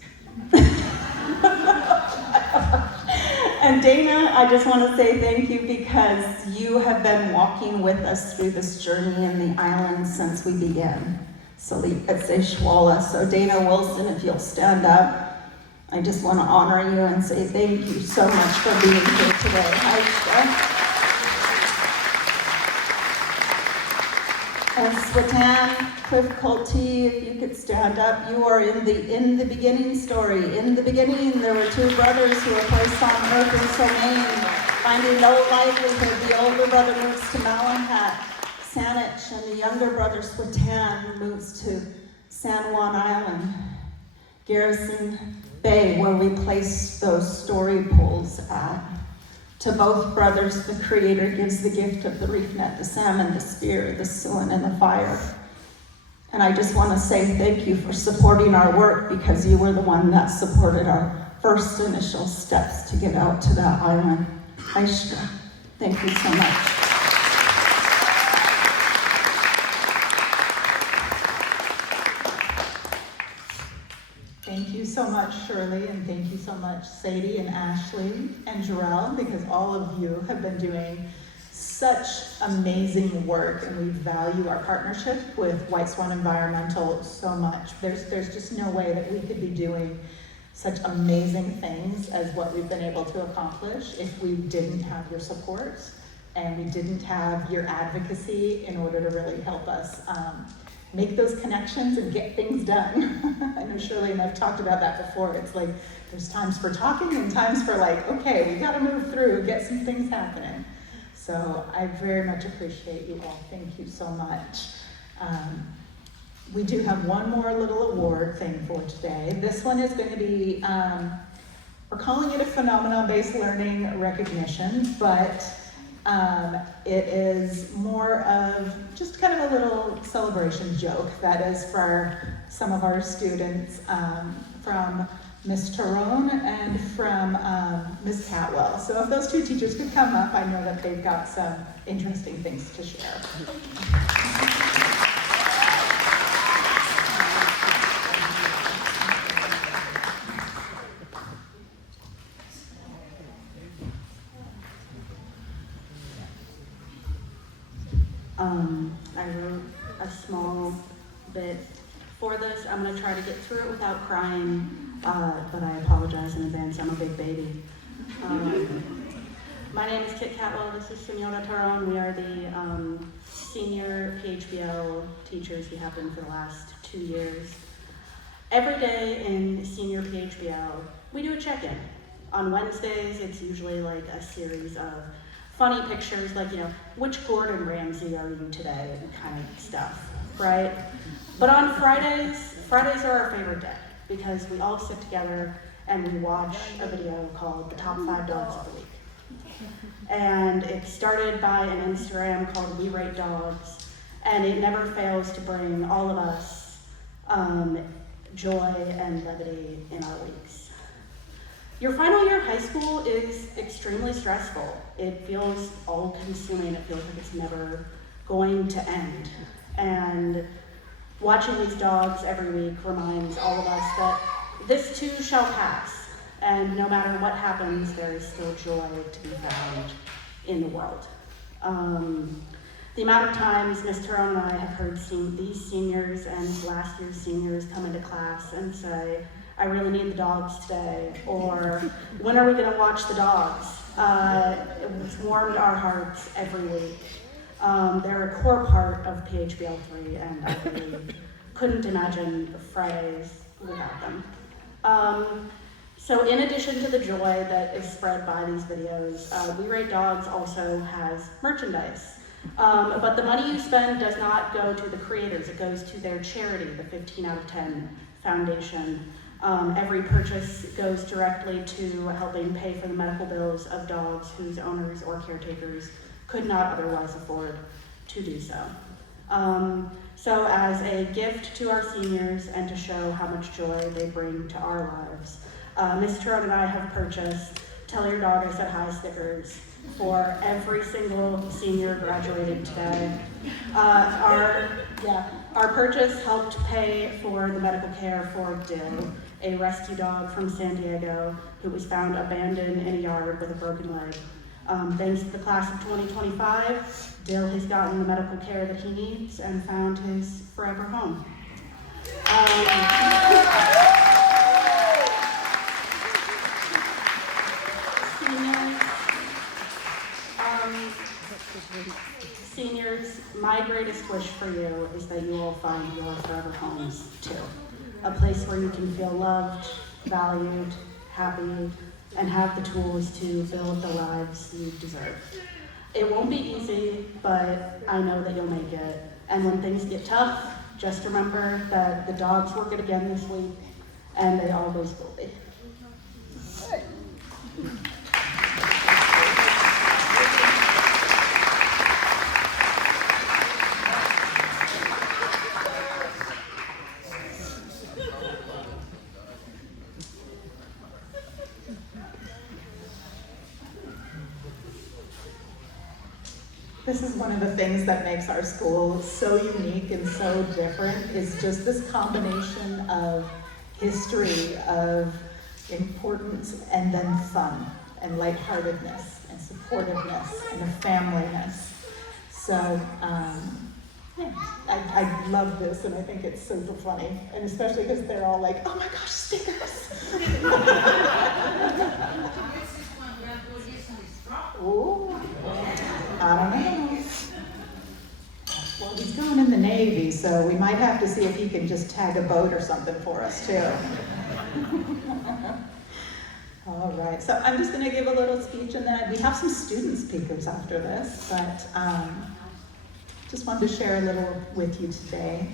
And Dana, I just want to say thank you because you have been walking with us through this journey in the island since we began. So Dana Wilson, if you'll stand up, I just want to honor you and say thank you so much for being here today. And Swatan, Cliff Colty, if you could stand up, you are in the beginning story. In the beginning, there were two brothers who were placed on earth in Somain, finding no livelihood. The older brother moves to Malahat, Saanich, and the younger brother, Swatan, moves to San Juan Island, Garrison Bay, where we place those story poles at. To both brothers, the Creator gives the gift of the reef net, the salmon, the spear, the suin, and the fire. And I just want to say thank you for supporting our work because you were the one that supported our first initial steps to get out to that island. Aishka, thank you so much. Thank you so much, Shirley, and thank you so much, Sadie and Ashley and Jarrell, because all of you have been doing such amazing work, and we value our partnership with White Swan Environmental so much. There's just no way that we could be doing such amazing things as what we've been able to accomplish if we didn't have your support and we didn't have your advocacy in order to really help us make those connections and get things done. I know Shirley and I've talked about that before. It's like, there's times for talking and times for like, okay, we gotta move through, get some things happening. So I very much appreciate you all. Thank you so much. We do have one more little award thing for today. This one is gonna be, we're calling it a phenomenon-based learning recognition, but it is more of just kind of a little celebration joke that is for some of our students from Ms. Tyrone and from Ms. Catwell. So if those two teachers could come up, I know that they've got some interesting things to share. I wrote a small bit for this. I'm going to try to get through it without crying, but I apologize in advance. I'm a big baby. My name is Kit Catwell. This is Senora Taron. We are the senior PHBL teachers. We have been for the last 2 years. Every day in senior PHBL, we do a check-in. On Wednesdays, it's usually like a series of funny pictures, like, which Gordon Ramsay are you today, and kind of stuff, right? But on Fridays are our favorite day because we all sit together and we watch a video called The Top 5 Dogs of the Week. And it started by an Instagram called We Rate Dogs, and it never fails to bring all of us joy and levity in our weeks. Your final year of high school is extremely stressful. It feels all-consuming. It feels like it's never going to end. And watching these dogs every week reminds all of us that this too shall pass. And no matter what happens, there is still joy to be found in the world. The amount of times Ms. Tyrone and I have heard these seniors and last year's seniors come into class and say, I really need the dogs today, or when are we going to watch the dogs? It's warmed our hearts every week. They're a core part of PHBL 3, and I really couldn't imagine Fridays without them. So in addition to the joy that is spread by these videos, We Rate Dogs also has merchandise. But the money you spend does not go to the creators, it goes to their charity, the 15 out of 10 Foundation. Every purchase goes directly to helping pay for the medical bills of dogs whose owners or caretakers could not otherwise afford to do so. So as a gift to our seniors and to show how much joy they bring to our lives, Miss Tyrone and I have purchased Tell Your Dog I Said Hi stickers for every single senior graduating today. Our purchase helped pay for the medical care for Dill, a rescue dog from San Diego who was found abandoned in a yard with a broken leg. Thanks to the class of 2025, Dill has gotten the medical care that he needs and found his forever home. Seniors, my greatest wish for you is that you all find your forever homes too. A place where you can feel loved, valued, happy, and have the tools to build the lives you deserve. It won't be easy, but I know that you'll make it. And when things get tough, just remember that the dogs work it again this week, and they always will be. This is one of the things that makes our school so unique and so different, is just this combination of history, of importance, and then fun, and lightheartedness, and supportiveness, and a familyness. So, I love this, and I think it's super funny, and especially because they're all like, oh my gosh, stickers! Ooh. I don't know. Well, he's going in the Navy, so we might have to see if he can just tag a boat or something for us, too. All right, so I'm just going to give a little speech, and then we have some student speakers after this, but just wanted to share a little with you today.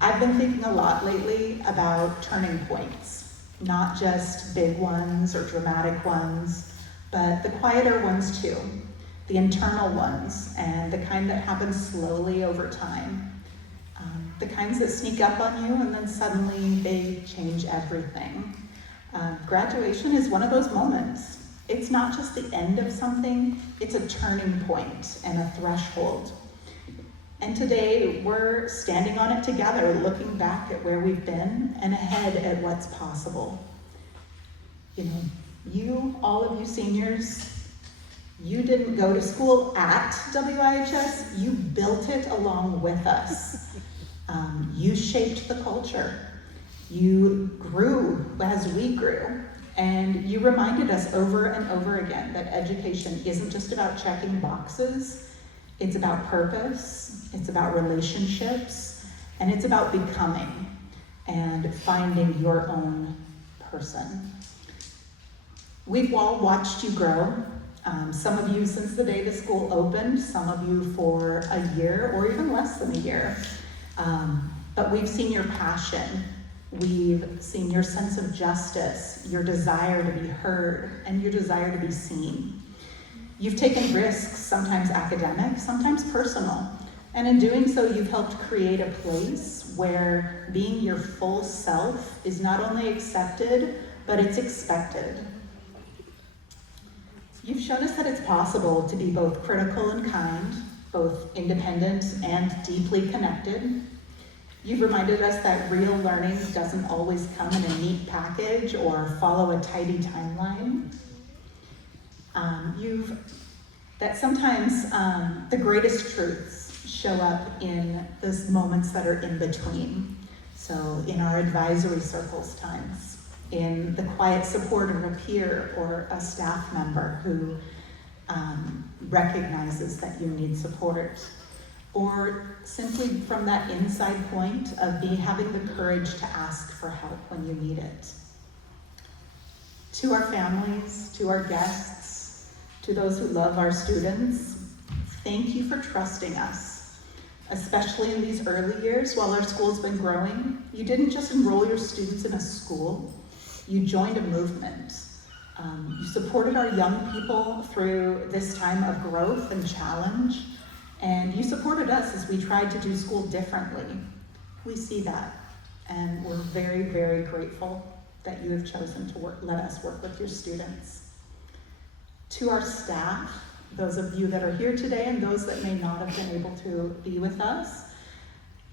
I've been thinking a lot lately about turning points, not just big ones or dramatic ones, but the quieter ones too. The internal ones, and the kind that happen slowly over time. The kinds that sneak up on you and then suddenly they change everything. Graduation is one of those moments. It's not just the end of something, it's a turning point and a threshold. And today we're standing on it together, looking back at where we've been and ahead at what's possible. You know, all of you seniors, you didn't go to school at WIHS, you built it along with us. You shaped the culture. You grew as we grew. And you reminded us over and over again that education isn't just about checking boxes, it's about purpose, it's about relationships, and it's about becoming and finding your own person. We've all watched you grow. Some of you since the day the school opened, some of you for a year or even less than a year. But we've seen your passion, we've seen your sense of justice, your desire to be heard, and your desire to be seen. You've taken risks, sometimes academic, sometimes personal, and in doing so you've helped create a place where being your full self is not only accepted, but it's expected. You've shown us that it's possible to be both critical and kind, both independent and deeply connected. You've reminded us that real learning doesn't always come in a neat package or follow a tidy timeline. That sometimes the greatest truths show up in those moments that are in between. So in our advisory circles times, in the quiet support of a peer or a staff member who recognizes that you need support, or simply from that inside point of having the courage to ask for help when you need it. To our families, to our guests, to those who love our students, thank you for trusting us, especially in these early years while our school's been growing. You didn't just enroll your students in a school, you joined a movement. You supported our young people through this time of growth and challenge, and you supported us as we tried to do school differently. We see that, and we're very, very grateful. that you have chosen to let us work with your students. To our staff, those of you that are here today and those that may not have been able to be with us,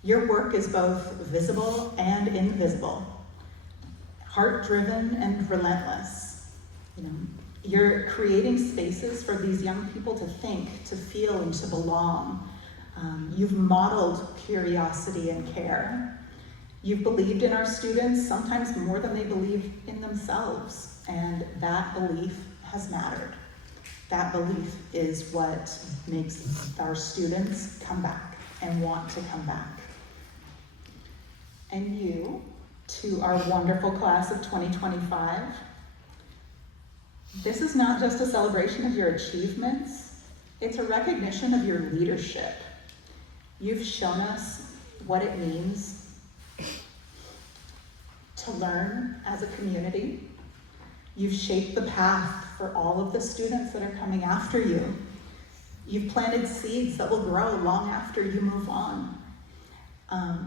your work is both visible and invisible, heart-driven and relentless. You're creating spaces for these young people to think, to feel, and to belong. You've modeled curiosity and care. You've believed in our students, sometimes more than they believe in themselves, and that belief has mattered. That belief is what makes our students come back and want to come back. And you, to our wonderful class of 2025, this is not just a celebration of your achievements, it's a recognition of your leadership. You've shown us what it means to learn as a community. You've shaped the path for all of the students that are coming after you. You've planted seeds that will grow long after you move on.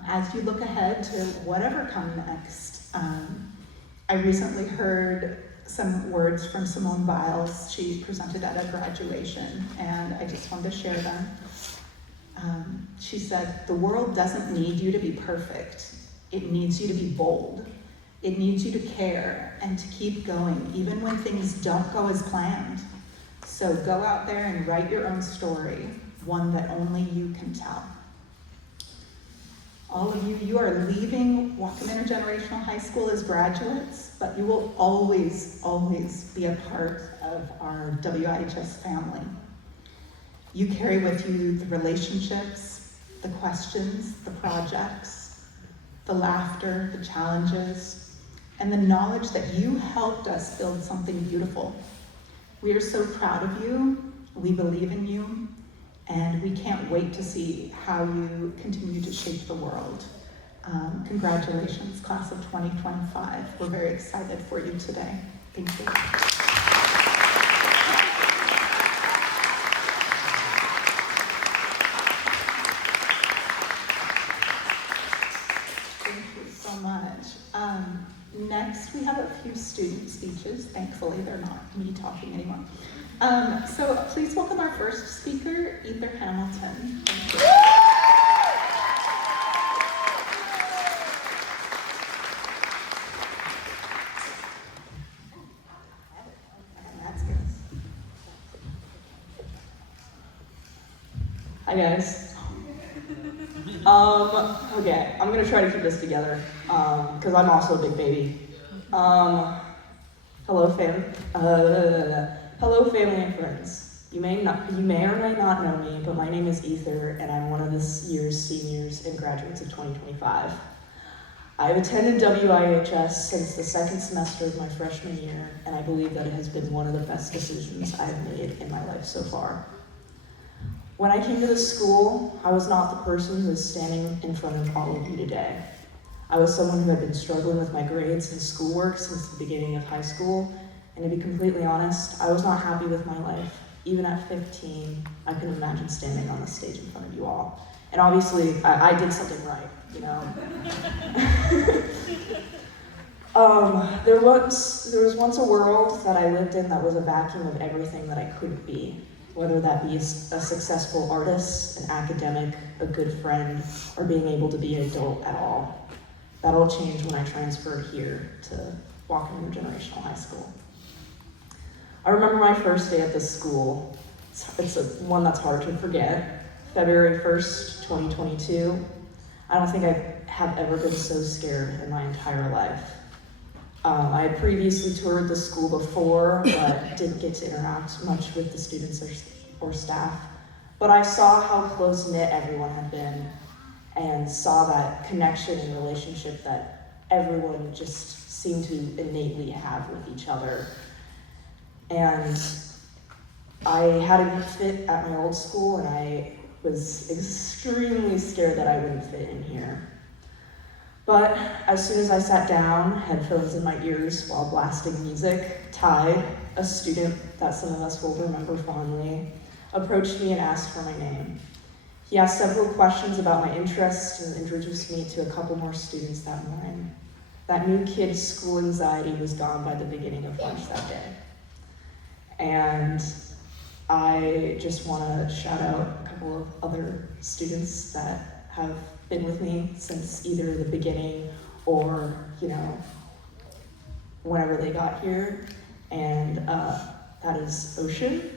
As you look ahead to whatever comes next, I recently heard some words from Simone Biles. She presented at a graduation, and I just wanted to share them. She said, "The world doesn't need you to be perfect. It needs you to be bold. It needs you to care and to keep going, even when things don't go as planned. So go out there and write your own story, one that only you can tell." All of you, you are leaving Whatcom Generational High School as graduates, but you will always, always be a part of our WIHS family. You carry with you the relationships, the questions, the projects, the laughter, the challenges, and the knowledge that you helped us build something beautiful. We are so proud of you, we believe in you, and we can't wait to see how you continue to shape the world. Congratulations, class of 2025. We're very excited for you today. Thank you. Thank you so much. Next, we have a few student speeches. Thankfully, they're not me talking anymore. So please welcome our first speaker, Ether Hamilton. That's good. Hi guys. Okay, I'm gonna try to keep this together, because I'm also a big baby. Hello family and friends. You may or may not know me, but my name is Ether, and I'm one of this year's seniors and graduates of 2025. I've attended WIHS since the second semester of my freshman year, and I believe that it has been one of the best decisions I've made in my life so far. When I came to this school, I was not the person who is standing in front of all of you today. I was someone who had been struggling with my grades and schoolwork since the beginning of high school, and to be completely honest, I was not happy with my life. Even at 15, I couldn't imagine standing on the stage in front of you all. And obviously, I did something right, you know? There was once a world that I lived in that was a vacuum of everything that I couldn't be, whether that be a successful artist, an academic, a good friend, or being able to be an adult at all. That all changed when I transferred here to Whatcom Generational High School. I remember my first day at this school. It's one that's hard to forget. February 1st, 2022. I don't think I have ever been so scared in my entire life. I had previously toured the school before, but didn't get to interact much with the students or staff. But I saw how close-knit everyone had been and saw that connection and relationship that everyone just seemed to innately have with each other. And I hadn't fit at my old school, and I was extremely scared that I wouldn't fit in here. But as soon as I sat down, headphones in my ears while blasting music, Ty, a student that some of us will remember fondly, approached me and asked for my name. He asked several questions about my interests and introduced me to a couple more students that morning. That new kid's school anxiety was gone by the beginning of lunch that day. And I just want to shout out a couple of other students that have been with me since either the beginning or, whenever they got here. And that is Ocean.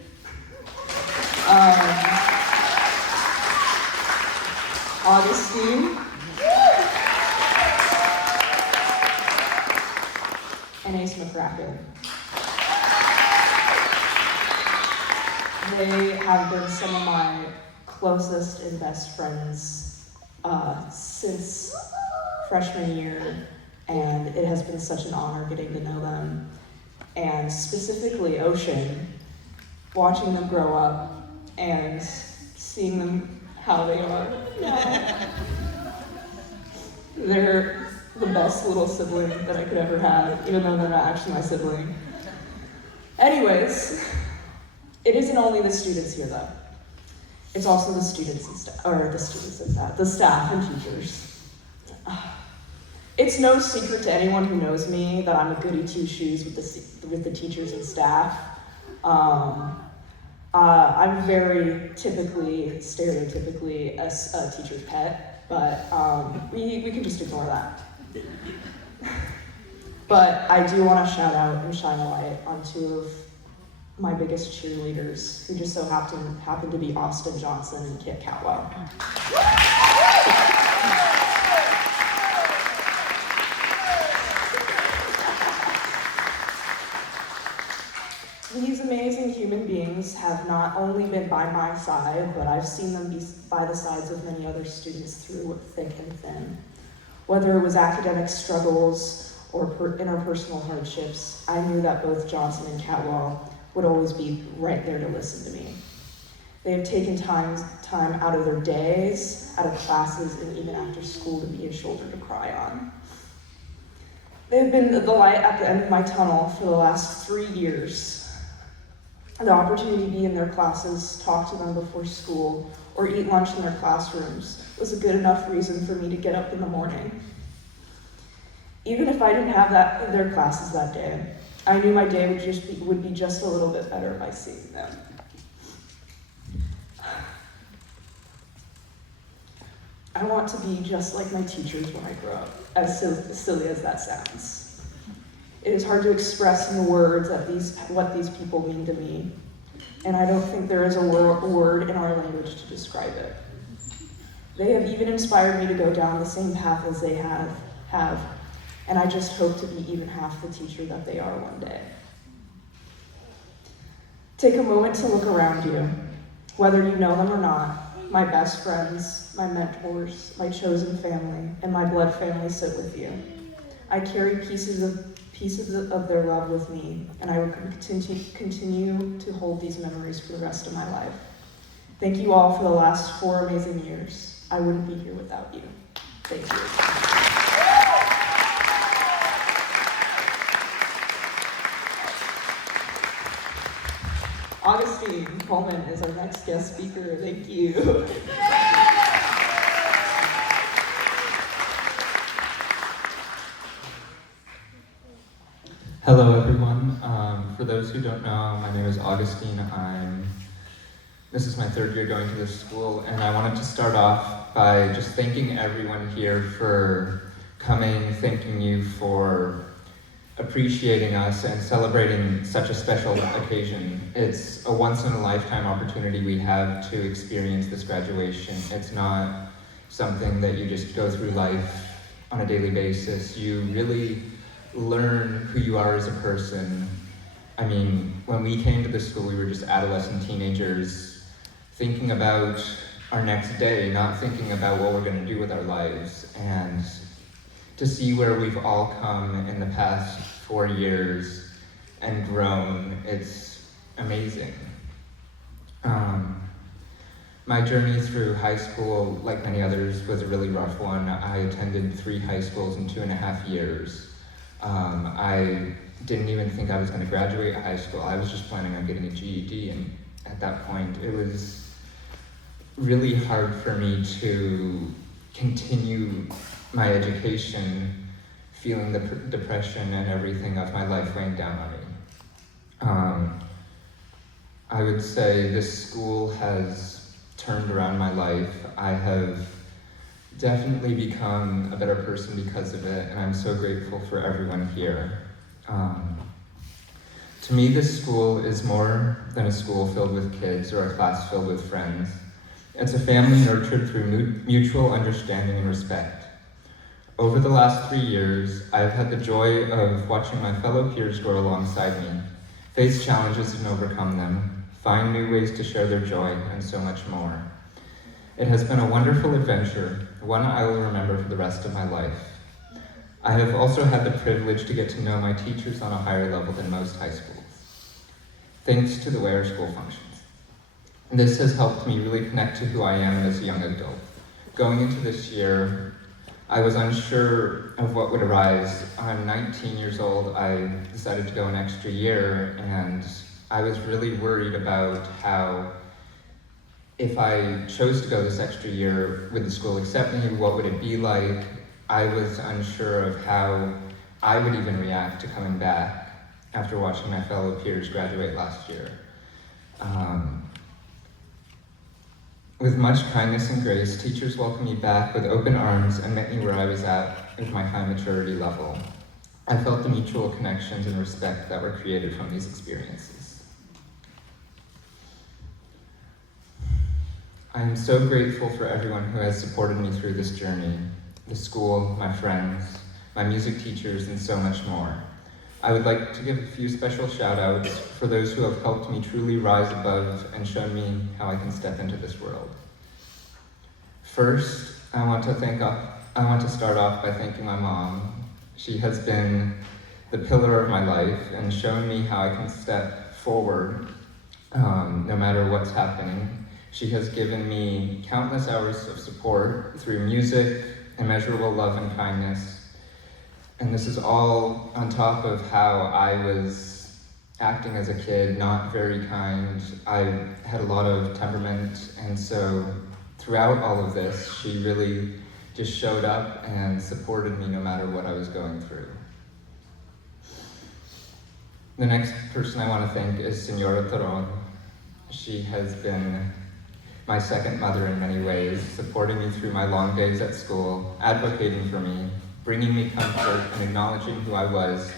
Augustine. And Ace McCracken. They have been some of my closest and best friends since freshman year, and it has been such an honor getting to know them. And specifically Ocean, watching them grow up and seeing them how they are now. They're the best little sibling that I could ever have, even though they're not actually my sibling. Anyways, it isn't only the students here though. It's also the students and staff, the staff and teachers. It's no secret to anyone who knows me that I'm a goody two-shoes with the teachers and staff. I'm very stereotypically a teacher's pet, but we can just ignore that. But I do want to shout out and shine a light on two of my biggest cheerleaders, who just so happen to be Austin Johnson and Kit Catwell. These amazing human beings have not only been by my side, but I've seen them be by the sides of many other students through thick and thin. Whether it was academic struggles or interpersonal hardships, I knew that both Johnson and Catwell would always be right there to listen to me. They have taken time out of their days, out of classes, and even after school to be a shoulder to cry on. They've been the light at the end of my tunnel for the last 3 years. The opportunity to be in their classes, talk to them before school, or eat lunch in their classrooms was a good enough reason for me to get up in the morning. Even if I didn't have their classes that day, I knew my day would be just a little bit better by seeing them. I want to be just like my teachers when I grow up, as silly as that sounds. It is hard to express in words what these people mean to me, and I don't think there is a word in our language to describe it. They have even inspired me to go down the same path as they have, and I just hope to be even half the teacher that they are one day. Take a moment to look around you, whether you know them or not. My best friends, my mentors, my chosen family, and my blood family sit with you. I carry pieces of their love with me, and I will continue to hold these memories for the rest of my life. Thank you all for the last 4 amazing years. I wouldn't be here without you. Thank you. Augustine Coleman is our next guest speaker. Thank you. Hello, everyone. For those who don't know, my name is Augustine. This is my 3rd year going to this school, and I wanted to start off by just thanking everyone here for coming, thanking you for appreciating us and celebrating such a special occasion. It's a once-in-a-lifetime opportunity we have to experience this graduation. It's not something that you just go through life on a daily basis. You really learn who you are as a person. I mean, when we came to this school, we were just adolescent teenagers thinking about our next day, not thinking about what we're going to do with our lives. And to see where we've all come in the past 4 years and grown, it's amazing. My journey through high school, like many others, was a really rough one. I attended 3 high schools in 2.5 years. I didn't even think I was going to graduate high school. I was just planning on getting a GED, and at that point, it was really hard for me to continue my education feeling the depression and everything of my life weighing down on me. I would say this school has turned around my life. I have definitely become a better person because of it, and I'm so grateful for everyone here. To me, this school is more than a school filled with kids or a class filled with friends. It's a family nurtured through mutual understanding and respect. Over the last 3 years, I've had the joy of watching my fellow peers grow alongside me, face challenges and overcome them, find new ways to share their joy, and so much more. It has been a wonderful adventure, one I will remember for the rest of my life. I have also had the privilege to get to know my teachers on a higher level than most high schools, thanks to the WIHS School functions. This has helped me really connect to who I am as a young adult. Going into this year, I was unsure of what would arise. I'm 19 years old. I decided to go an extra year, and I was really worried about how, if I chose to go this extra year, would the school accept me? What would it be like? I was unsure of how I would even react to coming back after watching my fellow peers graduate last year. With much kindness and grace, teachers welcomed me back with open arms and met me where I was at with my high maturity level. I felt the mutual connections and respect that were created from these experiences. I am so grateful for everyone who has supported me through this journey, the school, my friends, my music teachers, and so much more. I would like to give a few special shout outs for those who have helped me truly rise above and shown me how I can step into this world. First, I want to start off by thanking my mom. She has been the pillar of my life and shown me how I can step forward no matter what's happening. She has given me countless hours of support through music, immeasurable love and kindness. And this is all on top of how I was acting as a kid, not very kind. I had a lot of temperament, and so throughout all of this, she really just showed up and supported me no matter what I was going through. The next person I want to thank is Senora Taron. She has been my second mother in many ways, supporting me through my long days at school, advocating for me, bringing me comfort, and acknowledging who I was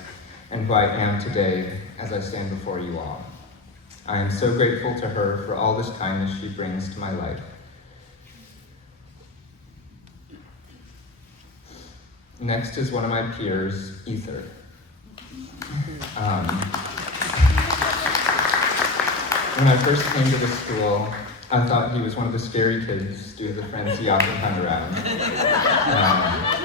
and who I am today as I stand before you all. I am so grateful to her for all this kindness she brings to my life. Next is one of my peers, Ether. When I first came to this school, I thought he was one of the scary kids due to the friends he often hung around.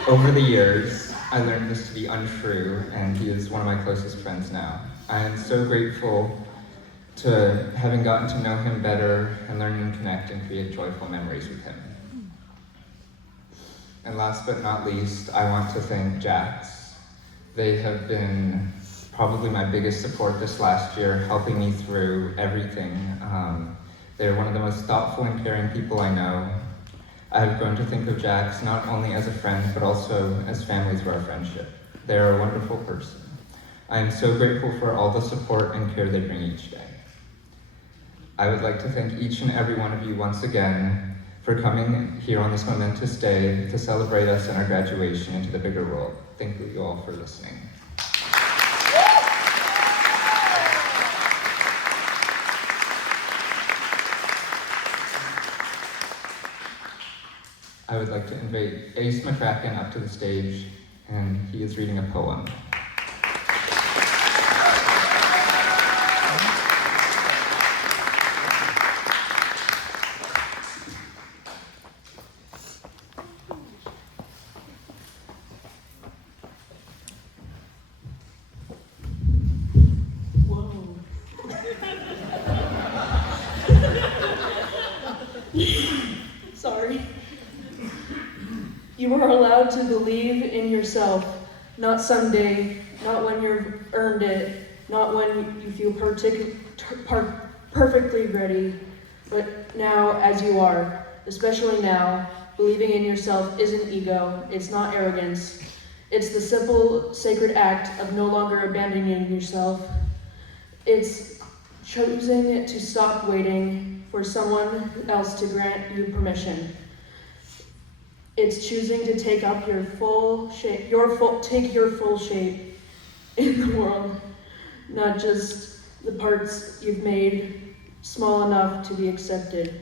Over the years, I learned this to be untrue, and he is one of my closest friends now. I am so grateful to having gotten to know him better and learn and connect and create joyful memories with him. And last but not least, I want to thank Jax. They have been probably my biggest support this last year, helping me through everything. They're one of the most thoughtful and caring people I know. I have grown to think of Jax not only as a friend, but also as family through our friendship. They are a wonderful person. I am so grateful for all the support and care they bring each day. I would like to thank each and every one of you once again for coming here on this momentous day to celebrate us in our graduation into the bigger world. Thank you all for listening. I would like to invite Ace McCracken up to the stage, and he is reading a poem. Whoa. Sorry. You are allowed to believe in yourself, not someday, not when you've earned it, not when you feel perfectly ready, but now as you are, especially now. Believing in yourself isn't ego, it's not arrogance, It's the simple, sacred act of no longer abandoning yourself. It's choosing to stop waiting for someone else to grant you permission. It's choosing to take up your full shape, take your full shape in the world, not just the parts you've made small enough to be accepted.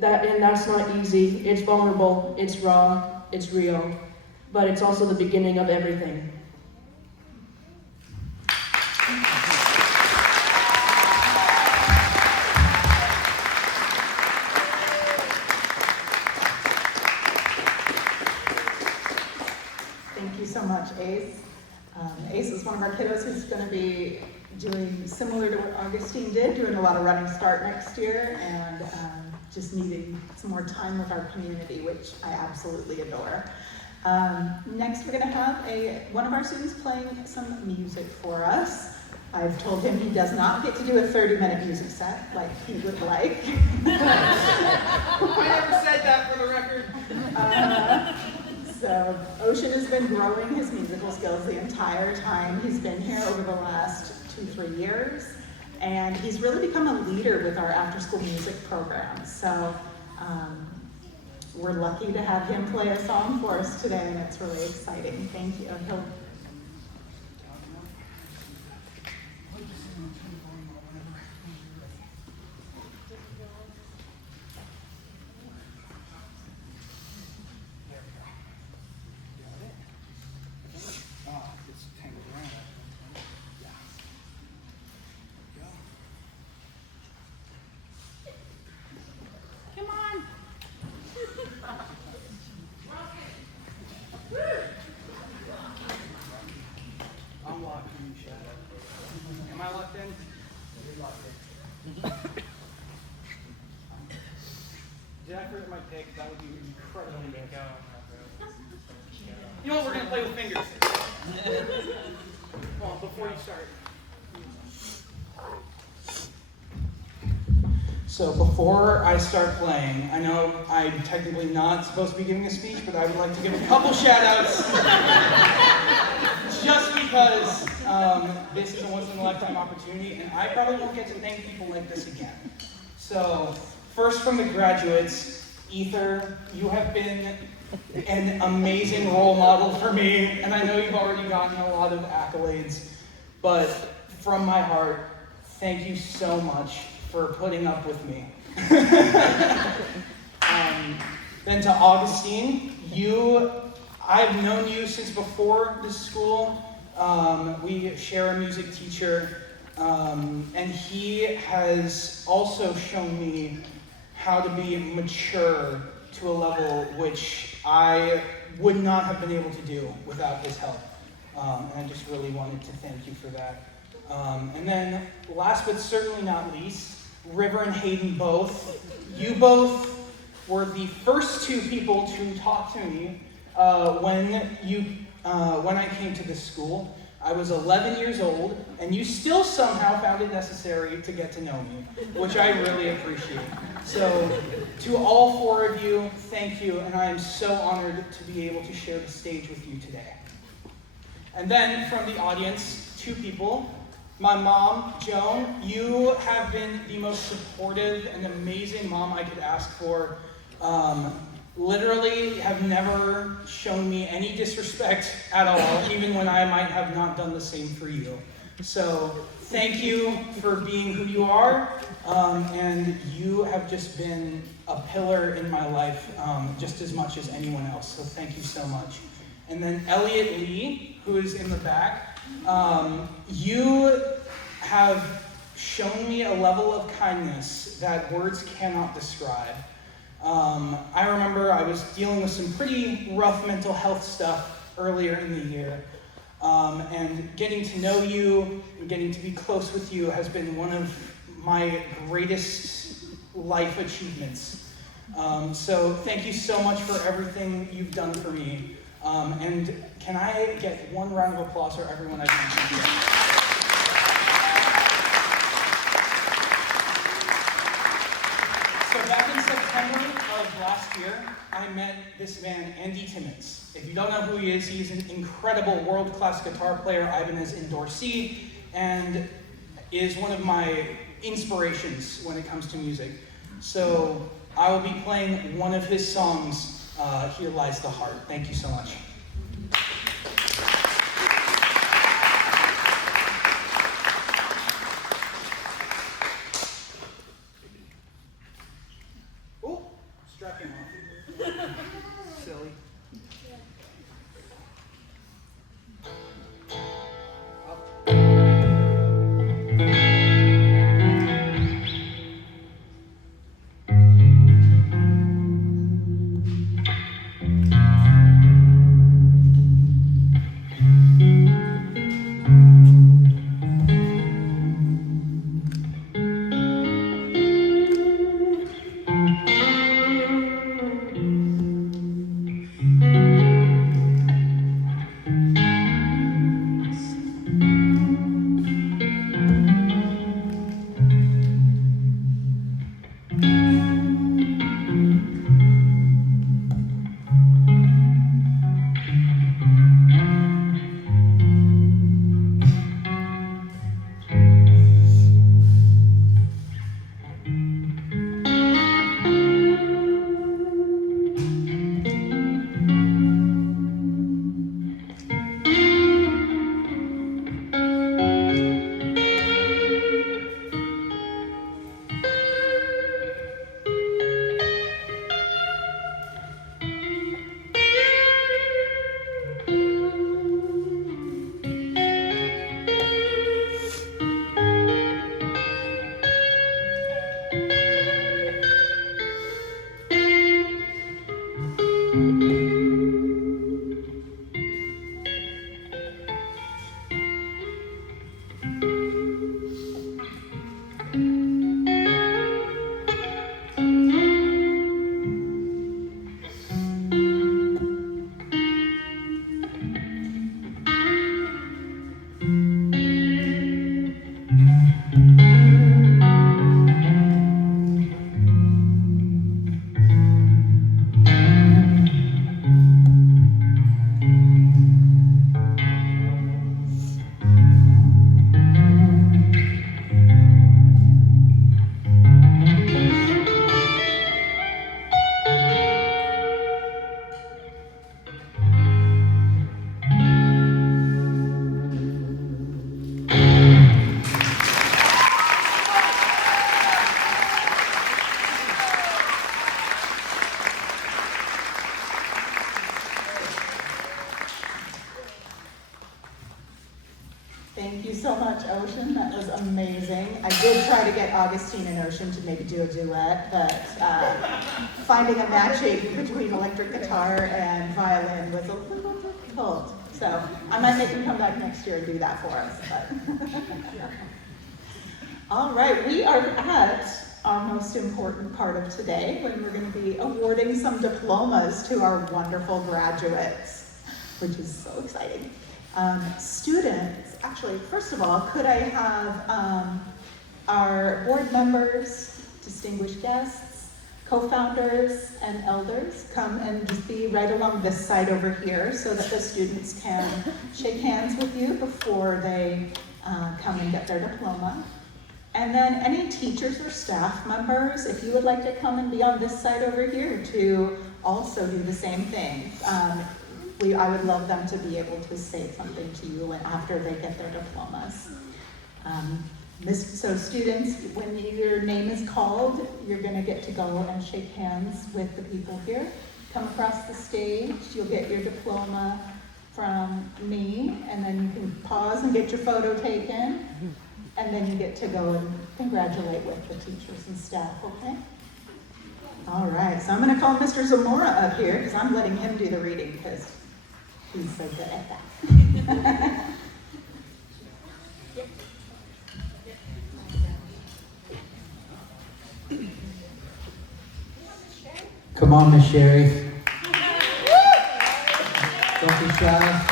That's not easy. It's vulnerable, it's raw, it's real, but it's also the beginning of everything. Thank you so much, Ace. Ace is one of our kiddos who's going to be doing similar to what Augustine did, doing a lot of running start next year, and just needing some more time with our community, which I absolutely adore. Next, we're going to have one of our students playing some music for us. I've told him he does not get to do a 30-minute music set like he would like. I never said that for the record. So Ocean has been growing his musical skills the entire time he's been here over the last 2-3 years. And he's really become a leader with our after-school music program. So we're lucky to have him play a song for us today, and it's really exciting. Thank you. I'm locked in, Shadow. Am I locked in? You're locked in. Did I forget my pick? That would be incredibly good. You know what? We're going to play with fingers. Well, before you start. So before I start playing, I know I'm technically not supposed to be giving a speech, but I would like to give a couple shout-outs. Just because this is a once-in-a-lifetime opportunity, and I probably won't get to thank people like this again. So, first from the graduates, Ether, you have been an amazing role model for me, and I know you've already gotten a lot of accolades, but from my heart, thank you so much for putting up with me. Then to Augustine, I've known you since before this school. We share a music teacher, and he has also shown me how to be mature to a level which I would not have been able to do without his help. And I just really wanted to thank you for that. And then last but certainly not least, River and Hayden both. You both were the first two people to talk to me when I came to this school. I was 11 years old, and you still somehow found it necessary to get to know me, which I really appreciate. So, to all four of you, thank you, and I am so honored to be able to share the stage with you today. And then, from the audience, two people. My mom, Joan, you have been the most supportive and amazing mom I could ask for. Literally have never shown me any disrespect at all, even when I might have not done the same for you. So thank you for being who you are, and you have just been a pillar in my life just as much as anyone else, so thank you so much. And then Elliot Lee, who is in the back, you have shown me a level of kindness that words cannot describe. I remember I was dealing with some pretty rough mental health stuff earlier in the year, and getting to know you and getting to be close with you has been one of my greatest life achievements. So thank you so much for everything you've done for me. And can I get one round of applause for everyone I've mentioned here? So back in September of last year, I met this man, Andy Timmons. If you don't know who he is, he's an incredible world-class guitar player, Ibanez endorsee, and is one of my inspirations when it comes to music. So I will be playing one of his songs, Here Lies the Heart. Thank you so much. Oh, struck him off. Silly. Thank you so much, Ocean. That was amazing. I did try to get Augustine and Ocean to maybe do a duet, but finding a matching between electric guitar and violin was a little difficult. So I might make him come back next year and do that for us. But all right, we are at our most important part of today when we're going to be awarding some diplomas to our wonderful graduates, which is so exciting. Students, actually, first of all, could I have our board members, distinguished guests, co-founders, and elders come and just be right along this side over here so that the students can shake hands with you before they come and get their diploma. And then any teachers or staff members, if you would like to come and be on this side over here to also do the same thing. I would love them to be able to say something to you after they get their diplomas. So students, when your name is called, you're going to get to go and shake hands with the people here. Come across the stage, you'll get your diploma from me, and then you can pause and get your photo taken, and then you get to go and congratulate with the teachers and staff, okay? All right, so I'm going to call Mr. Zamora up here, because I'm letting him do the reading, because he's so good at that. Come on, Miss Sherry. Don't be shy.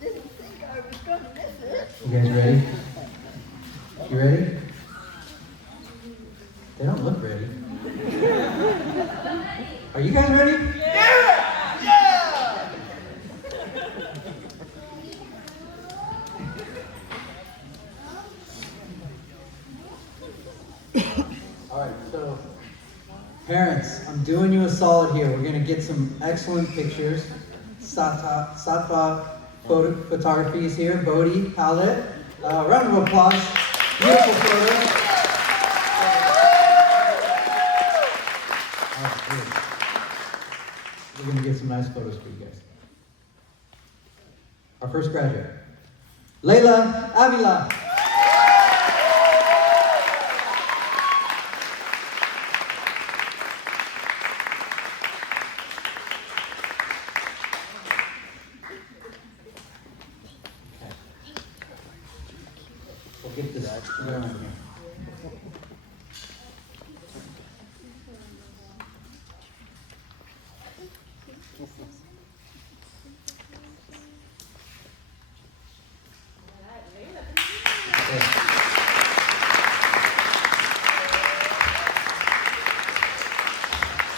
Didn't think You guys ready? You ready? They don't look ready. Are you guys ready? Yeah! Yeah! All right, so parents, I'm doing you a solid here. We're gonna get some excellent pictures. Satva Photography is here. Bodhi, Palit. Round of applause. Beautiful photo. We're gonna get some nice photos for you guys. Our first graduate, Layla Avila. We'll get this going here.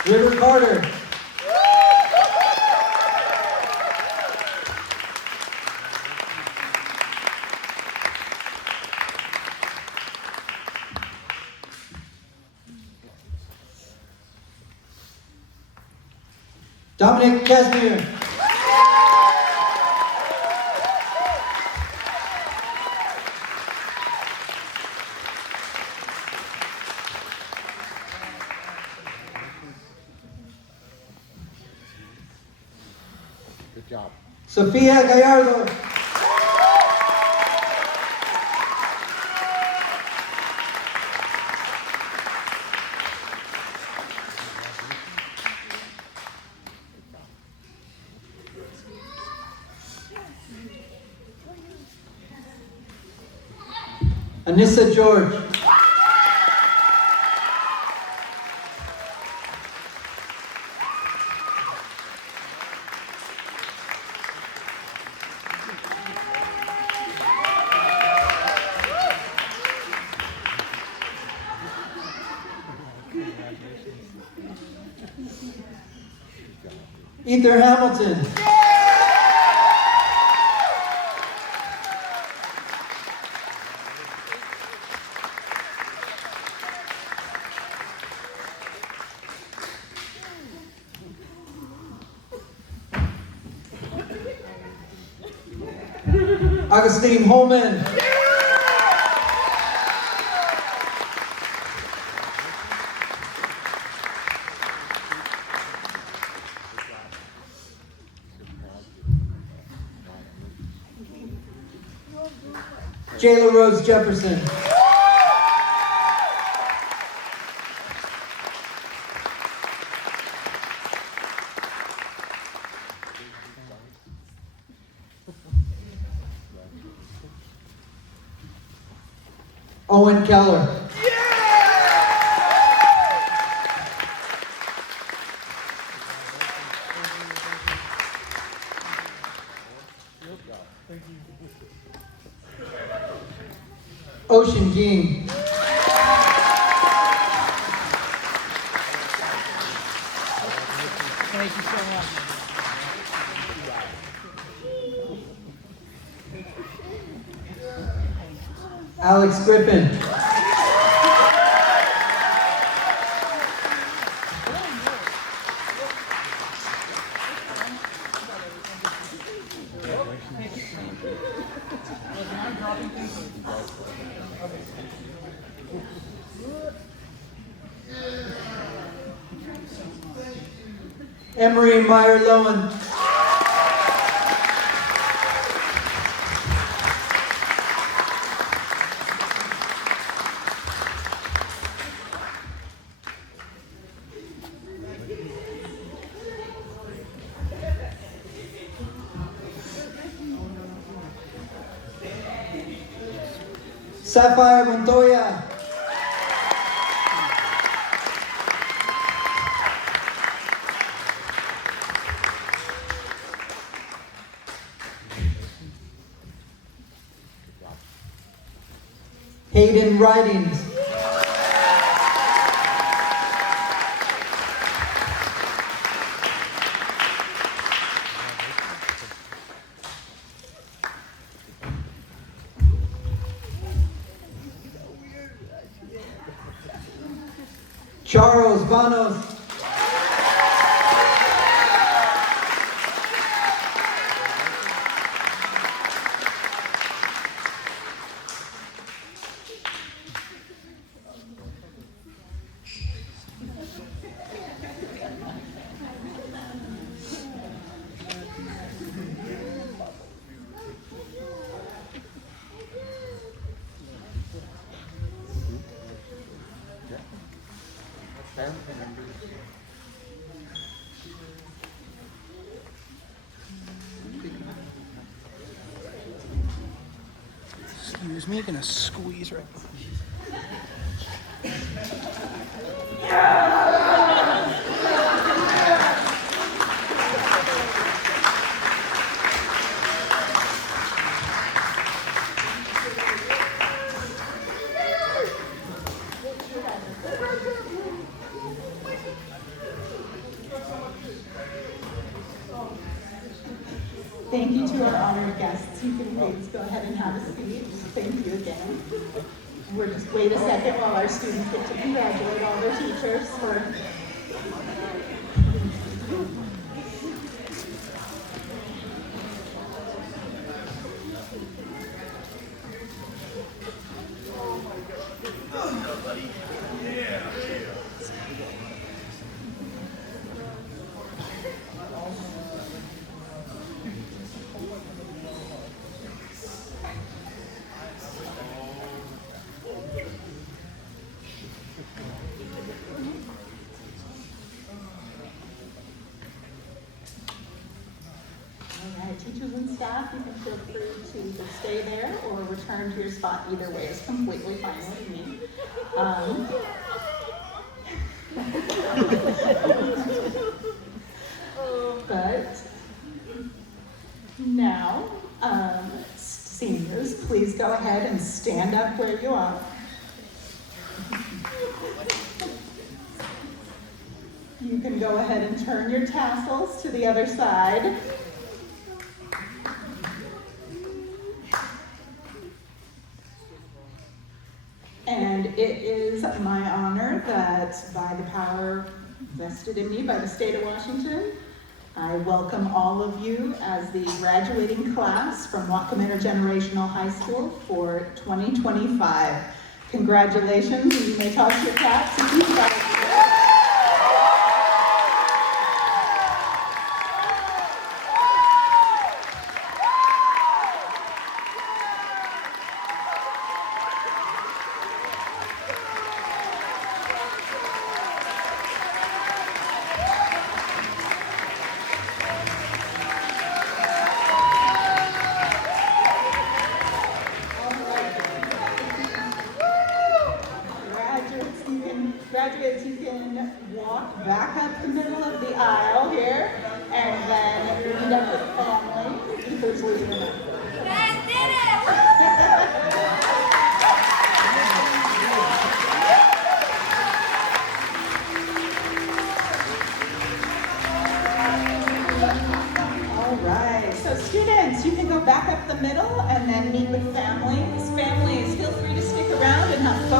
River Carter. Dominic Casimir. Good job. Sofia Gallardo. Anissa George. Ether Hamilton. Augustine Holman. Jayla Rose Jefferson. Owen Keller. Ocean Dean. Thank you so much. Alex Griffin. Emery Meyer Lowen. Sapphire Montoya. Hayden Ridings. Charles Vanos. Excuse me, gonna squeeze right. Thank you to our honored guests. You can please go ahead and have a seat. Thank you again. We'll just wait a second while our students get to congratulate all their teachers for teachers and staff. You can feel free to stay there or return to your spot. Either way is completely fine with me. But now, seniors, please go ahead and stand up where you are. You can go ahead and turn your tassels to the other side. And it is my honor that by the power vested in me by the state of Washington, I welcome all of you as the graduating class from Whatcom Generational High School for 2025. Congratulations, and you may toss your caps if you'd like. Graduates, you can walk back up the middle of the aisle here, and then meet up with family who's leaving them. You guys did it! All right, so students, you can go back up the middle and then meet with family